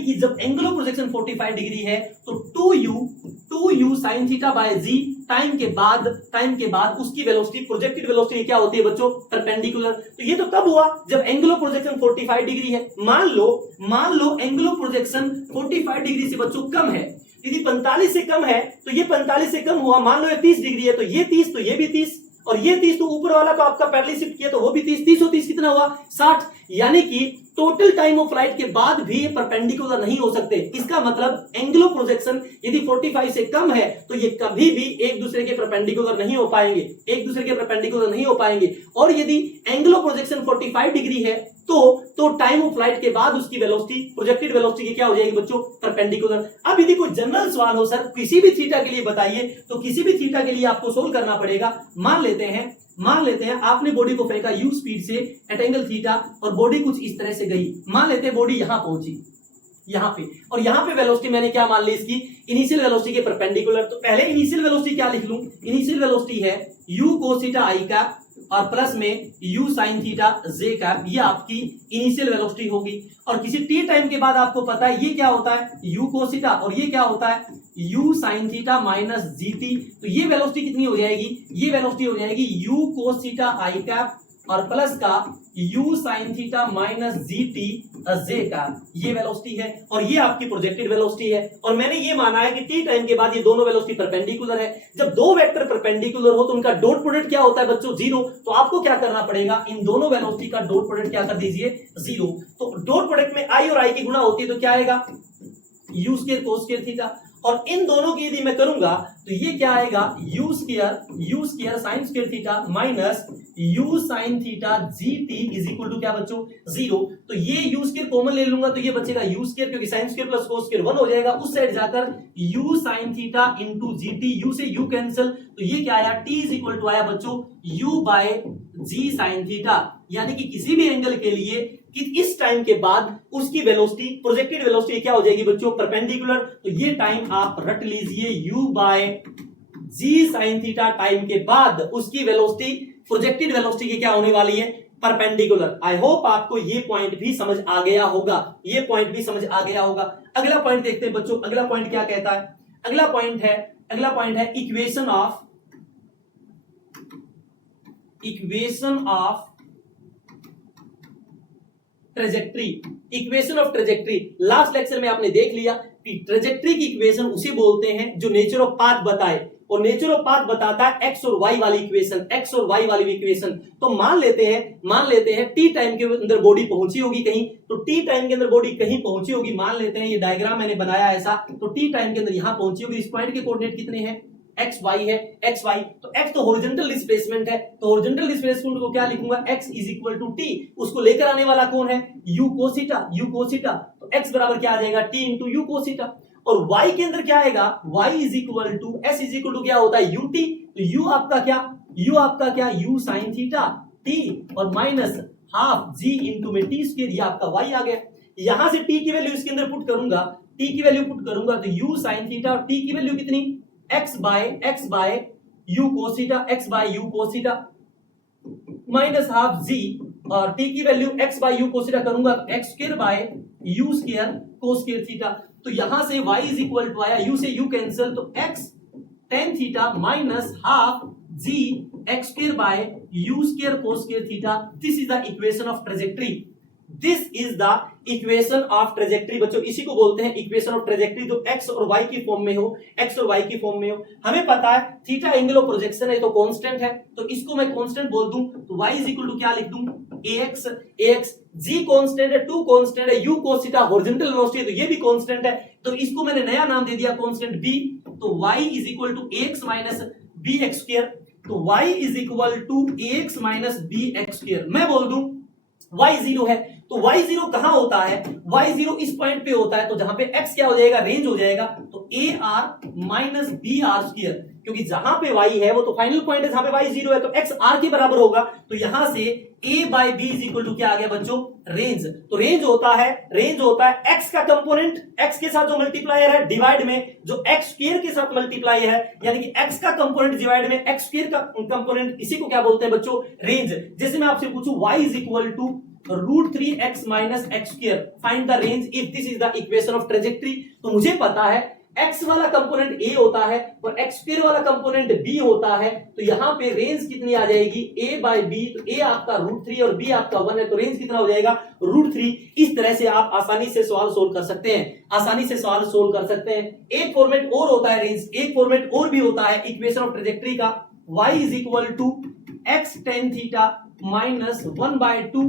कि जब एंगल ऑफ प्रोजेक्शन 45 डिग्री है तो 2u sin theta by g time के बाद उसकी वेलोसिटी, प्रोजेक्टेड वेलोसिटी क्या होती है बच्चों? परपेंडिकुलर। तो ये तो कब हुआ? जब एंगल ऑफ प्रोजेक्शन 45 डिग्री है। मान लो एंगल ऑफ प्रोजेक्शन 45 डिग्री से बच्चों कम है, यदि 45 से कम है तो ये 45 से कम हुआ, मान लो ये 30 डिग्री है, तो ये 30, तो ये भी 30 और ये 30, तो ऊपर वाला तो आपका पैरेलली शिफ्ट किया तो वो भी 30 और 30 कितना हुआ 60, यानी कि टोटल टाइम ऑफ फ्लाइट के बाद भी परपेंडिकुलर नहीं हो सकते। इसका मतलब एंगल ऑफ प्रोजेक्शन यदि 45 से कम है तो ये कभी भी एक दूसरे के परपेंडिकुलर नहीं हो पाएंगे, और यदि एंगल ऑफ प्रोजेक्शन 45 डिग्री है तो टाइम ऑफ फ्लाइट के बाद उसकी वेलोसिटी, प्रोजेक्टेड वेलोसिटी की क्या हो जाएगी बच्चों? परपेंडिकुलर। अब यदि कोई जनरल सवाल हो सर किसी भी थीटा के लिए बताइए, तो किसी भी थीटा के लिए आपको सोल्व करना पड़ेगा। मान लेते हैं आपने बॉडी को फेंका u स्पीड से एट एंगल थीटा और बॉडी कुछ इस तरह से गई। मान लेते हैं बॉडी यहां पहुंची, यहाँ पे वेलोसिटी मैंने क्या मान ली इसकी? इनिशियल वेलोसिटी के परपेंडिकुलर। तो पहले इनिशियल वेलोसिटी क्या लिख लूं? इनिशियल वेलोसिटी है u cos थीटा i का और प्लस में u sin थीटा j का, ये आपकी इनिशियल वेलोसिटी होगी। और किसी t टाइम के बाद आपको पता है ये क्या होता है u cos थीटा और ये क्या होता है u sin theta minus gt। तो ये वेलोसिटी कितनी हो जाएगी? ये वेलोसिटी हो जाएगी u cos theta i cap और प्लस का u sin theta minus gt j का, ये वेलोसिटी है और ये आपकी प्रोजेक्टेड वेलोसिटी है। और मैंने ये माना है कि t टाइम के बाद ये दोनों वेलोसिटी परपेंडिकुलर है। जब दो वेक्टर परपेंडिकुलर हो तो उनका डॉट प्रोडक्ट क्या होता है बच्चों? 0। तो आपको क्या करना पड़ेगा? इन दोनों वेलोसिटी का डॉट प्रोडक्ट क्या कर दीजिए? 0। तो डॉट प्रोडक्ट में i और i की गुणा होती है तो क्या आएगा? u square cos square theta, और इन दोनों की यदि मैं करूंगा तो ये क्या आएगा? u square sin square theta minus u sin theta gt is equal to क्या बच्चों? 0। तो ये u स्क्वायर कॉमन ले लूंगा तो ये बचेगा u स्क्वायर, क्योंकि sin square plus cos square 1 हो जाएगा। उस साइड जाकर u sin theta into gt, u से u कैंसिल, तो ये क्या आया? t इज इक्वल टू आया बच्चों u by g sin theta, यानी कि किसी भी एंगल के लिए कि इस टाइम के बाद उसकी वेलोसिटी, प्रोजेक्टेड वेलोसिटी क्या हो जाएगी बच्चों? परपेंडिकुलर। तो ये टाइम आप रट लीजिए, u by g sin theta time के बाद उसकी वेलोसिटी, प्रोजेक्टेड वेलोसिटी की क्या होने वाली है? परपेंडिकुलर। आई होप आपको ये पॉइंट भी समझ आ गया होगा, अगला पॉइंट देखते हैं बच्चों। अगला पॉइंट क्या कहता है? अगला पॉइंट है equation of trajectory. Last lecture में आपने देख लिया कि ट्रेजेक्ट्री की इक्वेशन उसे बोलते हैं जो नेचर ऑफ पाथ बताए, और नेचर ऑफ पाथ बताता है x और y वाली इक्वेशन। तो मान लेते हैं t टाइम के अंदर बॉडी पहुंची होगी कहीं, तो t टाइम के अंदर बॉडी कहीं पहुंची होगी। मान लेते हैं ये डायग्राम मैंने बनाया ऐसा, तो t टाइम के अंदर यहां पहुंची होगी। इस पॉइंट के कोऑर्डिनेट कितने हैं? एक्स वाई है, एक्स वाई, तो एक्स तो हॉरिजॉन्टल डिस्प्लेसमेंट है, तो हॉरिजॉन्टल डिस्प्लेसमेंट को क्या लिखूंगा? X is equal to t. उसको लेकर आने वाला कौन है? यू कोसीटा, तो एक्स बराबर क्या आ जाएगा? T into u cos theta. और y के अंदर क्या आएगा? y is equal to s is equal to क्या होता है? यूटी। तो u आपका क्या? u साइन थीटा t और माइनस हाफ g इंटू में टी स्क्वायर, ये आपका y आ गया। यहां से t की वैल्यू इसके अंदर पुट करूंगा, तो u साइन थीटा और t की वैल्यू कितनी? x by u cos theta minus half g, और t की value x by u cos theta करूंगा तो x square by u square cos square theta. तो यहां से y इज इक्वल टू आया, u से u कैंसिल, तो x tan theta minus half g x square by u square cos square theta. This is the equation of trajectory. बच्चों इसी को बोलते हैं इक्वेशन ऑफ ट्रेजेक्ट्री, जो x और y की फॉर्म में हो। हमें पता है थीटा एंगल ऑफ प्रोजेक्शन है तो कांस्टेंट है, तो इसको मैं कांस्टेंट बोल दूं तो y इज इक्वल टू क्या लिख दूं? ax, g कांस्टेंट है, 2 कांस्टेंट है, u cos theta horizontal velocity है तो ये भी कांस्टेंट है, तो इसको मैंने नया नाम दे दिया कांस्टेंट b। तो y is equal to ax minus bx square, तो y is equal to ax minus bx square. मैं बोल दूं y 0 है, तो y0 कहां होता है? y0 इस पॉइंट पे होता है, तो जहां पे x क्या हो जाएगा? रेंज हो जाएगा, तो ar माइनस br स्क्वायर, क्योंकि जहां पे y है वो तो फाइनल पॉइंट है, जहां पे y 0 है तो x r के बराबर होगा। तो यहां से a by b is equal to क्या आ गया बच्चों, रेंज। तो रेंज होता है x का कंपोनेंट, x के साथ जो मल्टीप्लायर है डिवाइड में जो x स्क्वायर के साथ मल्टीप्लाई है, यानी कि x का कंपोनेंट डिवाइड में x स्क्वायर का कंपोनेंट, इसी को क्या बोलते हैं बच्चों, रेंज। जैसे मैं आपसे पूछूं y is equal to √3x minus x square, find the range if this is the equation of trajectory. तो मुझे पता है x वाला कंपोनेंट a होता है और x स्क्वायर वाला कंपोनेंट b होता है, तो यहां पे रेंज कितनी आ जाएगी, a बाई बी। तो a आपका √3 और b आपका 1 है, तो रेंज कितना हो जाएगा, √3। इस तरह से आप आसानी से सवाल सोल्व कर सकते हैं, आसानी से सवाल सोल्व कर सकते हैं। एक फॉर्मेट और होता है रेंज, एक फॉर्मेट और भी होता है इक्वेशन ऑफ ट्रेजेक्टरी का, y is equal to x tan theta minus 1/2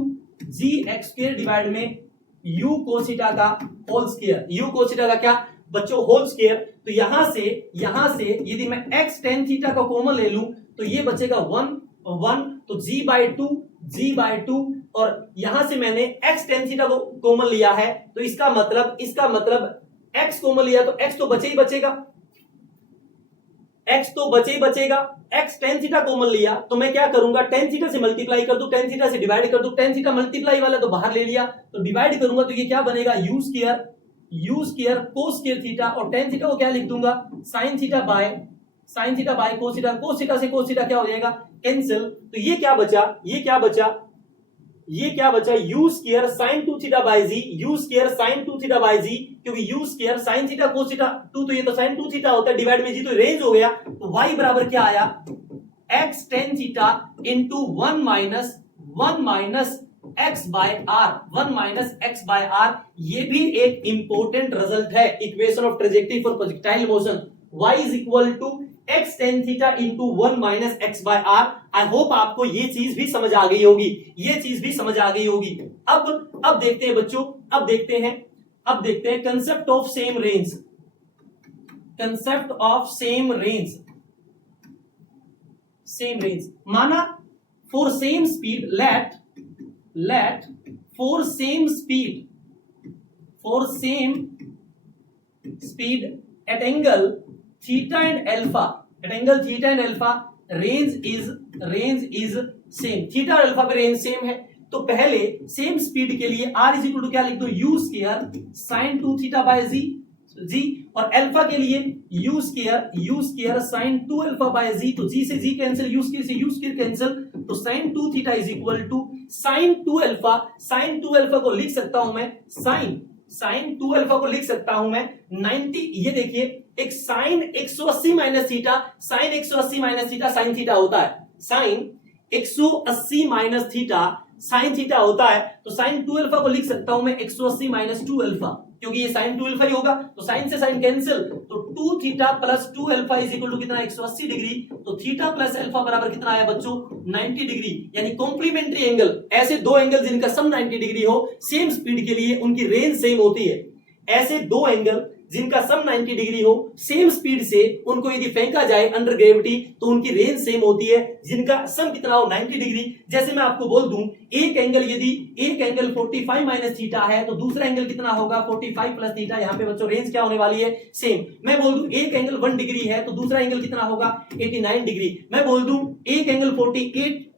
g x square divide में u cos थीटा का whole square, u cos theta का क्या बच्चों, होल स्क्वायर। तो यहां से यदि मैं x tan थीटा का कॉमन ले लूं तो ये बचेगा 1 तो g/2 और यहां से मैंने x tan थीटा को कॉमन लिया है, तो इसका मतलब x कॉमन लिया तो x तो बचे ही बचेगा, x तो बचे ही बचेगा। x tan थीटा कॉमन लिया तो मैं क्या करूंगा, tan थीटा से मल्टीप्लाई कर दूं, tan थीटा से डिवाइड कर दूं, tan थीटा मल्टीप्लाई वाला तो बाहर ले लिया, तो डिवाइड करूंगा तो ये क्या बनेगा, u square cos square theta, और tan थीटा को क्या लिख दूंगा, sin theta by cos theta, cos theta से cos थीटा क्या हो जाएगा, कैंसिल। तो ये क्या बचा u square sin 2 theta by z, u square sin 2 theta by z, क्योंकि u square sin theta cos theta 2, तो ये तो sin 2 थीटा होता है, डिवाइड में जी तो रेंज हो गया। तो y बराबर क्या आया, x tan theta into 1 minus x by r, 1 minus x by r। ये भी एक इंपॉर्टेंट रिजल्ट है equation of trajectory for projectile motion, y is equal to x tan theta into 1 minus x by r। I hope आपको ये चीज भी समझ आ गई होगी, अब देखते हैं बच्चों, अब देखते हैं कंसेप्ट ऑफ सेम रेंज। माना for same speed let for same speed at angle theta and alpha, range is same, theta और अल्फा पे रेंज सेम है। तो पहले सेम स्पीड के लिए r इज इक्वल टू क्या लिख दो, u square sin 2 theta by G, और अल्फा के लिए u square sin 2 alpha by G, तो g से g कैंसिल, u स्क्वायर से u स्क्वायर कैंसिल, तो sin 2 theta is equal to sin 2 alpha को लिख सकता हूं मैं sin 2 अल्फा को लिख सकता हूं मैं 90। ये देखिए एक sin 180 minus theta, sin 180 minus theta sin theta होता है, sin 180 minus theta sin theta होता है, तो sin 2 अल्फा को लिख सकता हूं मैं 180 माइनस 2 अल्फा, क्योंकि ये sin 2 अल्फा ही होगा, तो sin से sin कैंसिल, तो 2 theta plus 2 alpha is equal to कितना, 180 डिग्री। तो थीटा प्लस अल्फा बराबर कितना आया बच्चों, 90 डिग्री, यानी कॉम्प्लीमेंट्री एंगल, ऐसे दो एंगल जिनका सम 90 डिग्री हो, सेम स्पीड के लिए उनकी रेंज सेम होती है। ऐसे दो एंगल जिनका सम 90 डिग्री हो, सेम स्पीड से उनको यदि फेंका जाए अंडर ग्रेविटी तो उनकी रेंज सेम होती है, जिनका सम कितना हो, 90 डिग्री। जैसे मैं आपको बोल दूं एक एंगल 45 माइनस थीटा है तो दूसरा एंगल कितना होगा, 45 प्लस थीटा। यहाँ पे बच्चों रेंज क्या होने वाली है, सेम। मैं बोल दूं एक एंगल 1 डिग्री है तो दूसरा एंगल कितना होगा, 89 डिग्री। मैं बोल दूं एक एंगल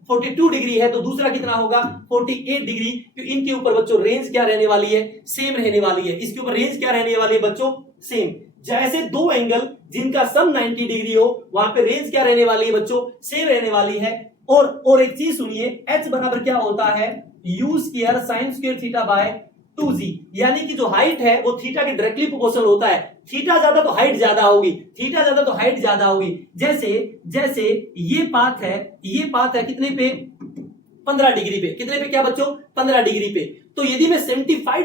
42 डिग्री है तो दूसरा कितना होगा, 48 डिग्री। तो इनके ऊपर बच्चों रेंज क्या रहने वाली है, सेम रहने वाली है। इसके ऊपर रेंज क्या रहने वाली है बच्चों, सेम। जैसे दो एंगल जिनका सम 90 डिग्री हो, वहां पे रेंज क्या रहने वाली है बच्चों, सेम रहने वाली है। और एक चीज सुनिए, h बराबर क्या होता है, u square sin square theta by 2g, यानी कि जो हाइट है वो थीटा के डायरेक्टली प्रोपोर्शनल होता है। थीटा ज्यादा तो हाइट ज्यादा होगी, जैसे ये पाथ है कितने पे, 15 डिग्री पे। कितने पे क्या बच्चों, 15 डिग्री पे। तो यदि मैं 75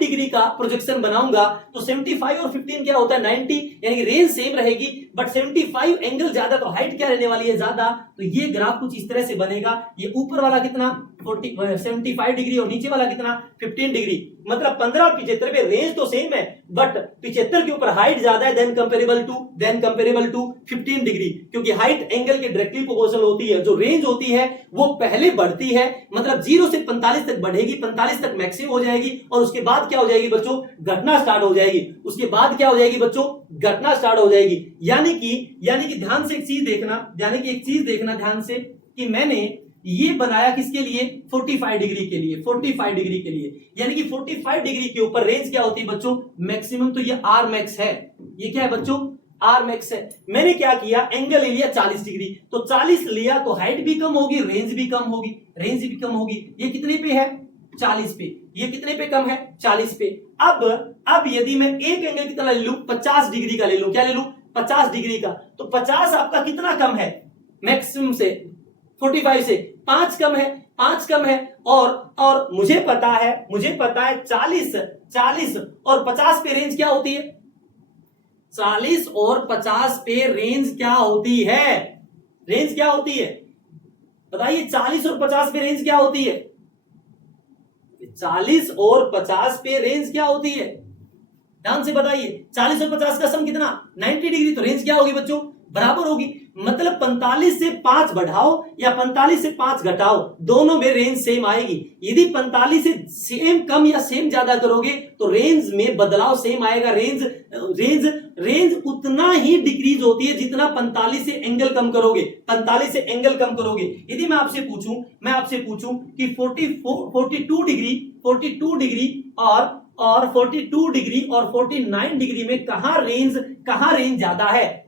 डिग्री का प्रोजेक्शन बनाऊंगा तो 75 और 15 क्या होता है, 90, यानी कि रेंज सेम रहेगी, बट 75 एंगल ज्यादा तो हाइट क्या रहने वाली है, ज्यादा। तो ये ग्राफ कुछ इस तरह से बनेगा, ये ऊपर वाला कितना 75 डिग्री और नीचे वाला कितना 15 डिग्री। मतलब 15 और 75 पे रेंज तो सेम है, बट 75 के ऊपर हाइट ज्यादा है देन कंपेरेबल टू 15 डिग्री, क्योंकि हाइट एंगल के डायरेक्टली प्रोपोर्शनल होती है। जो रेंज होती है वो पहले बढ़ती है, मतलब 0 0 से 45 तक बढ़ेगी, 45 तक मैक्सिमम हो जाएगी और उसके बाद क्या हो जाएगी बच्चों, घटना स्टार्ट हो जाएगी। उसके बाद क्या हो जाएगी बच्चों, घटना स्टार्ट हो जाएगी। यानी कि ध्यान से एक चीज देखना ध्यान से कि मैंने ये बनाया किसके लिए, 45 डिग्री के लिए, 45 डिग्री के लिए। यानी कि 45 डिग्री के ऊपर रेंज क्या होती है बच्चों, मैक्सिमम। तो ये आर मैक्स है, ये क्या है बच्चों, आर मैक्स है। मैंने क्या किया, एंगल ले लिया 40 डिग्री, तो 40 लिया तो हाइट भी कम होगी, रेंज भी कम होगी। ये कितने पे है, 40 पे। ये कितने पे कम है, 40 पे। अब यदि मैं एक एंगल कितना ले लूं, 50 डिग्री का ले लूं, क्या ले लूं, 50 डिग्री का। तो 50 आपका कितना कम है, मैक्सिमम से 45 से 5 कम है, 5 कम है। और मुझे पता है 40 और 50 पे रेंज क्या होती है, 40 और 50 पे रेंज क्या होती है, रेंज क्या होती है बताइए, 40 और 50 पे रेंज क्या होती है, 40 और 50 पे रेंज क्या होती है, ध्यान से बताइए। 40 और 50 का सम कितना, 90 डिग्री। तो रेंज क्या होगी बच्चों, बराबर होगी। मतलब 45 से 5 बढ़ाओ या 45 से 5 घटाओ, दोनों में रेंज सेम आएगी। यदि 45 से सेम कम या सेम ज्यादा करोगे तो रेंज में बदलाव सेम आएगा। रेंज उतना ही डिक्रीज होती है जितना 45 से एंगल कम करोगे, 45 से एंगल कम करोगे। यदि मैं आपसे पूछूं कि 42 डिग्री और 42 डिग्री और 49 डिग्री में कहां रेंज ज्यादा है,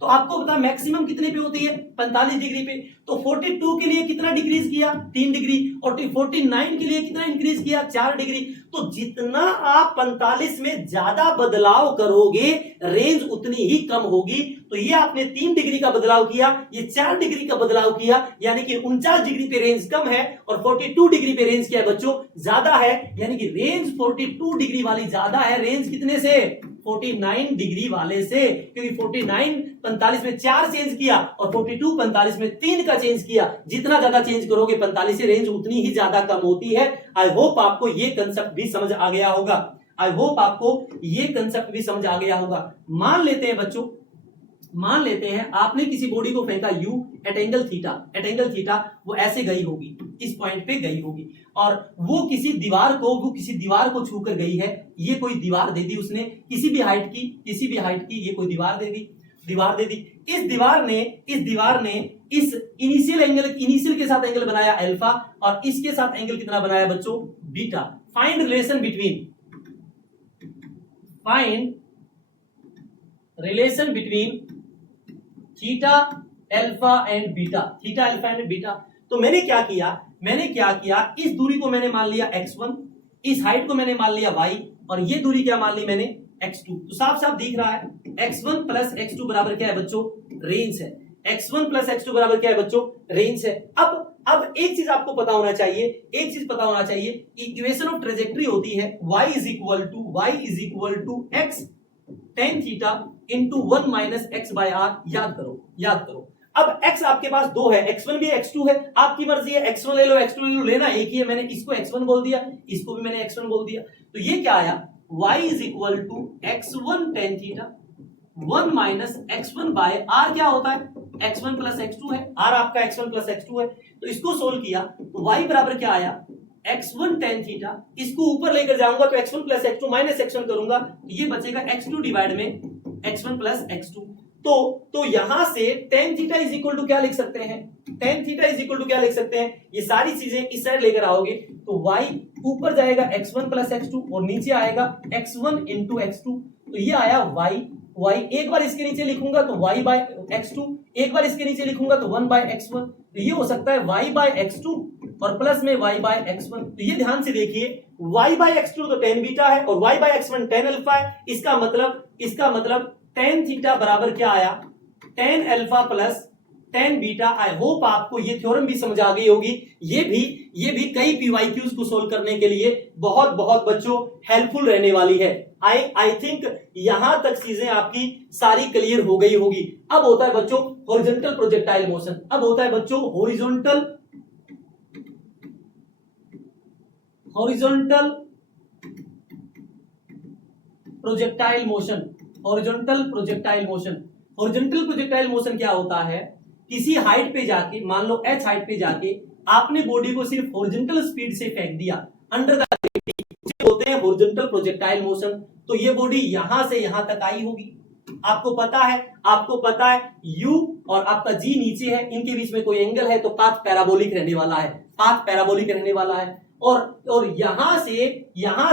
तो आपको पता मैक्सिमम कितने पे होती है, 45 डिग्री पे। तो 42 के लिए कितना डिक्रीज किया, 3 डिग्री, और 49 के लिए कितना इंक्रीज किया, 4 डिग्री। तो जितना आप 45 में ज्यादा बदलाव करोगे रेंज उतनी ही कम होगी। तो ये आपने 3 डिग्री का बदलाव किया, ये 4 डिग्री का बदलाव किया, यानी कि 49 डिग्री पे रेंज कम है और 42 डिग्री पे रेंज क्या है बच्चों, ज्यादा है। यानी कि रेंज 42 डिग्री वाली ज्यादा है रेंज कितने से, 49 डिग्री वाले से। क्योंकि 49 45 में 4 चेंज किया और 42 45 में 3 का चेंज किया। जितना ज्यादा चेंज करोगे 45 से रेंज उतनी ही ज्यादा कम होती है। आई होप आपको ये कंसेप्ट भी समझ आ गया होगा। मान लेते हैं आपने किसी बॉडी को फेंका u एट एंगल थीटा, वो ऐसे गई होगी, इस पॉइंट पे गई होगी और वो किसी दीवार को छूकर गई है। ये कोई दीवार दे दी उसने, किसी भी हाइट की ये कोई दीवार दे दी। इस दीवार ने इस इनिशियल के साथ एंगल बनाया अल्फा और इसके साथ एंगल कितना बनाया बच्चों, beta. Find relation between theta alpha and beta. तो मैंने क्या किया, इस दूरी को मैंने मान लिया x1, इस हाइट को मैंने मान लिया y और ये दूरी क्या मान ली मैंने x2। तो साफ दिख रहा है x1 प्लस x2 बराबर क्या है बच्चों, रेंज है। x1 प्लस x2 बराबर क्या है बच्चों, रेंज है। अब एक चीज आपको पता होना चाहिए, इक्वेशन ऑफ ट्रेजेक्टरी होती है y is equal to x tan theta into 1 minus x by r. याद करो। अब x आपके पास 2 है, x1 भी x2 है, आपकी मर्जी है, x1 ले लो x2 ले लो, लेना एक ही है। मैंने इसको x1 बोल दिया, इसको भी मैंने x1 बोल दिया। तो ये क्या आया, y is equal to x1 tan theta 1 minus x1 by r। क्या होता है, x1 प्लस x2 है, r आपका x1 प्लस x2 है। तो इसको सोल्व किया तो y बराबर क्या आया, x1 tan थीटा, इसको ऊपर लेकर जाऊंगा तो x1 plus x2 minus x1 करूंगा तो ये बचेगा x2 डिवाइड में x1 प्लस x2। तो यहां से tan theta is equal to क्या लिख सकते हैं, ये सारी चीजें इस साइड लेकर आओगे तो y ऊपर जाएगा x1 प्लस x2 और नीचे आएगा x1 इंटू x2। तो ये आया y, एक बार इसके नीचे लिखूंगा तो y बाय x2, एक बार इसके नीचे लिखूंगा तो 1 बाय x1। तो ये हो सकता है y बाय x2 और प्लस में y बाय x1। तो ये ध्यान से देखिए, y बाय x2 तो tan बीटा है और y bye x1 tan alpha है। इसका मतलब tan थीटा बराबर क्या आया, tan alpha plus tan beta. आई होप आपको ये थ्योरम भी समझ आ गई होगी। ये भी कई पीवाईक्यूज को सोल्व करने के लिए बहुत बच्चों हेल्पफुल रहने वाली है। आई थिंक यहां तक चीजें आपकी सारी क्लियर हो गई होगी। अब होता है बच्चों horizontal projectile motion. Horizontal projectile motion क्या होता है, किसी हाइट पे जाके, मान लो h हाइट पे जाके आपने बॉडी को सिर्फ हॉरिजॉन्टल स्पीड से फेंक दिया अंडर द ग्रेविटी, होते हैं हॉरिजॉन्टल प्रोजेक्टाइल मोशन। तो ये बॉडी यहां से यहां तक आई होगी। आपको पता है u और आपका g नीचे है, इनके बीच में कोई एंगल है तो पाथ पैराबोलिक रहने वाला है। और यहां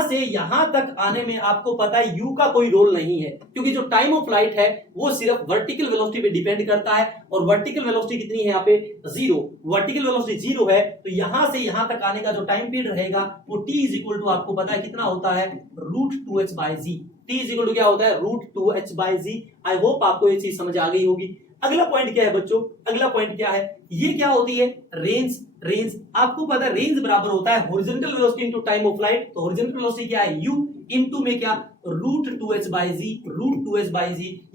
से यहां तक आने में आपको पता है u का कोई रोल नहीं है, क्योंकि जो टाइम ऑफ फ्लाइट है वो सिर्फ वर्टिकल वेलोसिटी पे डिपेंड करता है, और वर्टिकल वेलोसिटी कितनी है यहाँ पे 0। वर्टिकल वेलोसिटी 0 है, तो यहां से यहां तक आने का जो टाइम पीरियड रहेगा वो t इज इक्वल टू, आपको पता है कितना होता है, √2h/g। t is equal to क्या होता है, √2h/g। आई होप आपको ये चीज समझ आ गई होगी। अगला पॉइंट क्या है बच्चों, अगला पॉइंट क्या है, ये क्या होती है, रेंज। आपको पता है रेंज बराबर होता है horizontal velocity into time of flight. तो हॉरिजॉन्टल वेलोसिटी क्या है, u इनटू में क्या, √2h/g।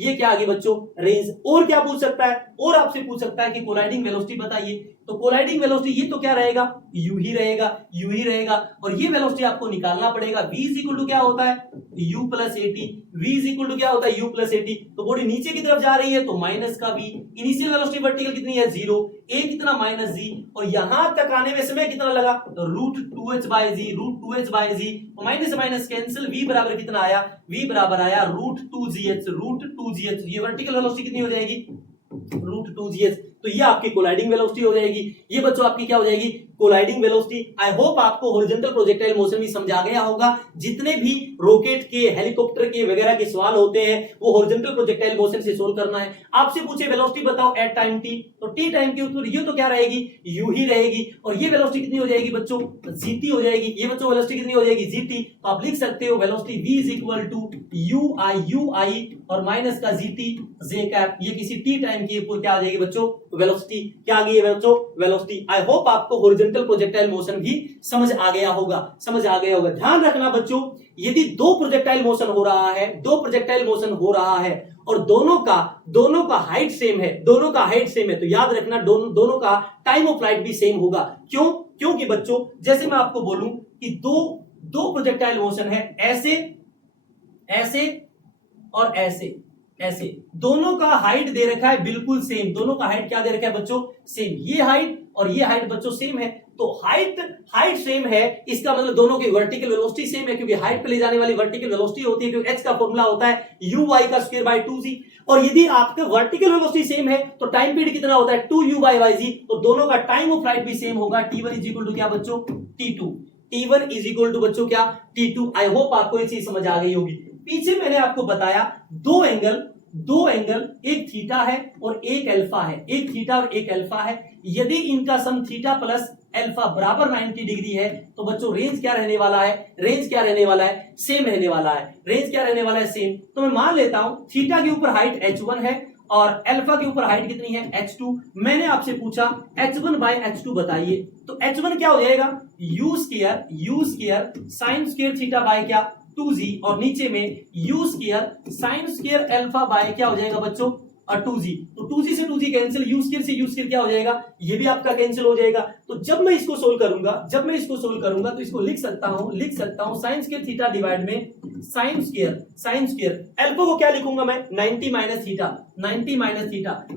ये क्या आ गई बच्चों, रेंज। और क्या पूछ सकता है, और आपसे पूछ सकता है कि कोलाइडिंग वेलोसिटी बताइए। तो कोलाइडिंग वेलोसिटी ये तो क्या रहेगा, u ही रहेगा। और ये वेलोसिटी आपको निकालना पड़ेगा। v इज इक्वल टू क्या होता है, u plus at। v is equal to क्या होता है, u प्लस at। तो बॉडी नीचे की तरफ जा रही है तो माइनस का v। इनिशियल वेलोसिटी वर्टिकल कितनी है, 0। a कितना, माइनस g। और यहां तक आने में समय कितना लगा, √2h/g। तो माइनस माइनस कैंसिल, v बराबर कितना आया, v बराबर आया √2gh। ये वर्टिकल वेलोसिटी कितनी हो जाएगी, √2gh। तो ये आपकी कोलाइडिंग वेलोसिटी हो जाएगी। ये बच्चों आपकी क्या हो जाएगी, कोलाइडिंग वेलोसिटी। आई होप आपको हॉरिजॉन्टल प्रोजेक्टाइल मोशन भी समझ आ गया होगा। जितने भी रॉकेट के, हेलीकॉप्टर के वगैरह के सवाल होते हैं वो हॉरिजॉन्टल प्रोजेक्टाइल मोशन से सोल्व करना है। आपसे पूछे वेलोसिटी बताओ एट टाइम t, तो t टाइम के ऊपर ये तो क्या रहेगी, u ही रहेगी। और ये वेलोसिटी कितनी हो जाएगी बच्चों, gt हो जाएगी। ये बच्चों वेलोसिटी कितनी हो जाएगी, gt। तो आप लिख सकते हो velocity v is equal to ui और माइनस का gt j कैप। ये किसी t टाइम के ऊपर क्या आ जाएगी बच्चों, वेलोसिटी। क्या आ गई है बच्चों, वेलोसिटी। आई होप आपको हॉरिजॉन्टल प्रोजेक्टाइल मोशन भी समझ आ गया होगा। ध्यान रखना बच्चों, यदि दो प्रोजेक्टाइल मोशन हो रहा है और दोनों का हाइट सेम है, तो याद रखना दोनों का टाइम ऑफ फ्लाइट भी सेम होगा। क्योंकि बच्चों जैसे मैं आपको बोलूं कि दो प्रोजेक्टाइल मोशन है, ऐसे और ऐसे, दोनों का हाइट दे रखा है बिल्कुल सेम। दोनों का हाइट क्या दे रखा है बच्चों, सेम। ये हाइट और ये हाइट बच्चों सेम है। तो हाइट सेम है, इसका मतलब दोनों की वर्टिकल वेलोसिटी सेम है, क्योंकि हाइट पे ले जाने वाली वर्टिकल वेलोसिटी होती है, क्योंकि h का फॉर्मूला होता है uy का स्क्वायर बाय 2g। और यदि आपका वर्टिकल वेलोसिटी सेम है तो टाइम पीरियड कितना होता है, 2u/g। तो दोनों का टाइम ऑफ फ्लाइट भी सेम होगा। t1 इज इक्वल टू क्या बच्चों, t2। t1 is equal to बच्चों क्या, t2। आई होप आपको ये चीज समझ आ गई होगी। पीछे मैंने आपको बताया दो एंगल, एक थीटा है और एक अल्फा है। यदि इनका सम थीटा प्लस अल्फा बराबर 90 डिग्री है तो बच्चों रेंज क्या रहने वाला है, सेम रहने वाला है। सेम। तो मैं मान लेता हूं थीटा के ऊपर हाइट h1 है और अल्फा के ऊपर हाइट कितनी है, h2। मैंने आपसे पूछा h1/h2 बताइए। तो h1 क्या हो जाएगा, u square sine square theta by क्या, 2g। और नीचे में u square sine square alpha by क्या हो जाएगा बच्चों, 2g। तो 2g से 2g कैंसिल, u स्क्वायर से u स्क्वायर क्या हो जाएगा, ये भी आपका कैंसिल हो जाएगा। तो जब मैं इसको सोल्व करूंगा तो इसको लिख सकता हूं साइन स्क्वायर थीटा डिवाइड में साइन स्क्वायर अल्फा को क्या लिखूंगा मैं, 90 माइनस थीटा।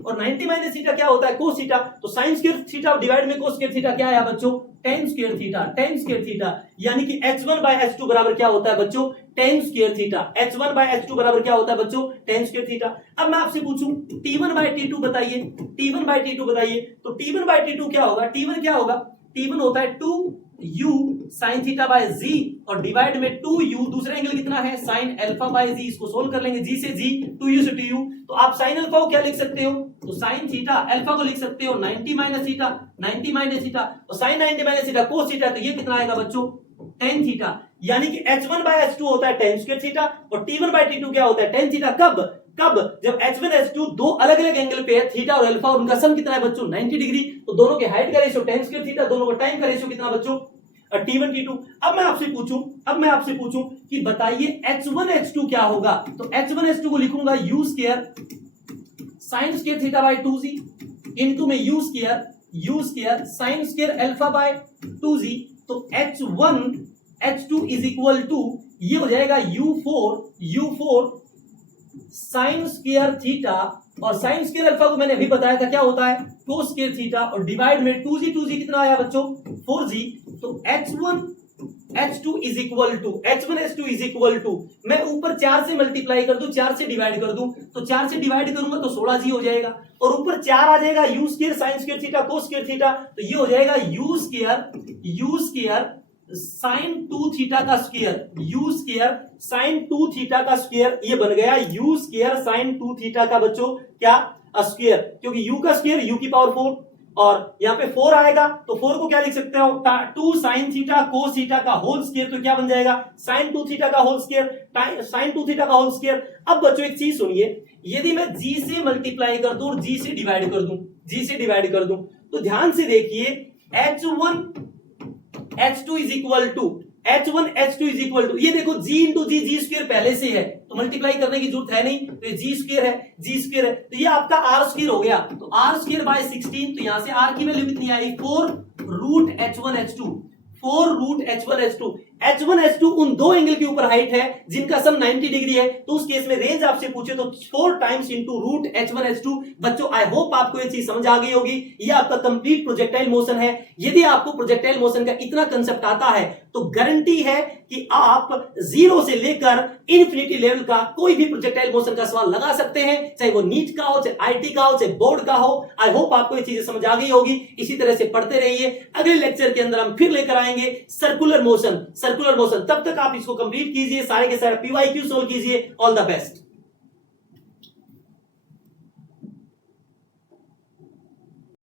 और 90 माइनस थीटा क्या होता है, कोस थीटा। तो साइन स्क्वायर थीटा डिवाइड में कोस स्क्वायर थीटा क्या आया बच्चों, tan स्क्वायर थीटा। यानी कि h1/h2 बराबर क्या होता है बच्चों, tan स्क्वायर थीटा। h1/h2 बराबर क्या होता है बच्चों, tan स्क्वायर थीटा। अब मैं आपसे पूछूं t1/t2 बताइए। तो t1/t2 क्या होगा, t1 होता है 2u sin theta by z और डिवाइड में 2u, दूसरा एंगल कितना है, sin अल्फा बाय z। इसको सोल्व कर लेंगे, g से g, 2u से 2u। तो आप sin अल्फा को क्या लिख सकते हो, तो sin थीटा अल्फा को लिख सकते हो 90 माइनस थीटा। तो sin 90 minus theta cos theta, तो ये कितना आएगा बच्चों, tan थीटा। यानी कि h1/h2 होता है tan स्क्वायर थीटा और t1/t2 क्या होता है, tan थीटा। कब जब h1h2 दो अलग अलग एंगल पे है, थीटा और अल्फा, और उनका सम कितना है बच्चों, 90 डिग्री। तो दोनों के हाइट का रेशियो tan स्क्वायर थीटा, दोनों का टाइम का रेशियो कितना बच्चों, t1 t2। अब मैं आपसे पूछूं कि बताइए h1h2 क्या होगा। तो h1h2 को लिखूंगा u square sin square theta by 2g into में u square sin square alpha by 2g। तो h1h2 इज इक्वल टू ये हो जाएगा u4 sin स्क्वायर थीटा और साइन स्क्वायर अल्फा को मैंने अभी बताया था क्या होता है, कोस स्क्वायर थीटा, और डिवाइड में 2g कितना आया बच्चों 4g, तो h1 h2 is equal to h1 h2 is equal to, मैं ऊपर 4 से मल्टीप्लाई कर दूं, 4 से डिवाइड कर दूं, तो 4 से डिवाइड करूंगा तो 16g हो जाएगा, और ऊपर 4 आ जाएगा u square sine square theta cos square theta, तो ये हो जाएगा u स्क्वायर साइन 2 थीटा का square, u square sine 2 theta का स्क्वायर, ये बन गया u स्क्वायर साइन 2 थीटा का बच्चों क्या स्क्वायर, क्योंकि u का स्क्वायर u की पावर 4, और यहाँ पे 4 आएगा तो 4 को क्या लिख सकते हो 2 साइन थीटा कोस थीटा का होल स्क्वायर, तो क्या बन जाएगा साइन 2 थीटा का होल स्क्वायर, साइन 2 थीटा का होल स्क्वायर। अब बच्चों एक चीज सुनिए, यदि मैं g से मल्टीप्लाई कर दूं और g से डिवाइड कर दूं, तो ध्यान से देखिए h1 h2 is equal to h1 h2 is equal to, ये देखो g इंटू जी स्क्वायर पहले से है तो मल्टीप्लाई करने की जरूरत है नहीं, तो ये जी स्क्वायर है, तो ये आपका आर स्क्वायर हो गया, तो आर स्क्वायर बाय 16, तो यहां से आर की वैल्यू कितनी आई 4 रूट h1 h2 उन दो एंगल के ऊपर हाइट है जिनका सम 90 डिग्री है, तो उस केस में रेंज आपसे पूछे तो 4 times into root h1 h2। बच्चों आई होप आपको ये चीज समझ आ गई होगी, ये आपका कंप्लीट प्रोजेक्टाइल मोशन है। यदि आपको प्रोजेक्टाइल मोशन का इतना कंसेप्ट आता है तो गारंटी है कि आप जीरो से लेकर इन्फिनिटी लेवल का कोई भी प्रोजेक्टाइल मोशन का सवाल लगा सकते हैं, चाहे वो नीट का हो, चाहे आईटी का हो, चाहे बोर्ड का हो। आई होप आपको ये चीजें समझ आ गई होगी, इसी तरह से पढ़ते रहिए। अगले लेक्चर के अंदर हम फिर लेकर आएंगे सर्कुलर मोशन। तब तक आप इसको कंप्लीट कीजिए, सारे के सारे पीवाईक्यू सोल्व कीजिए। All the best.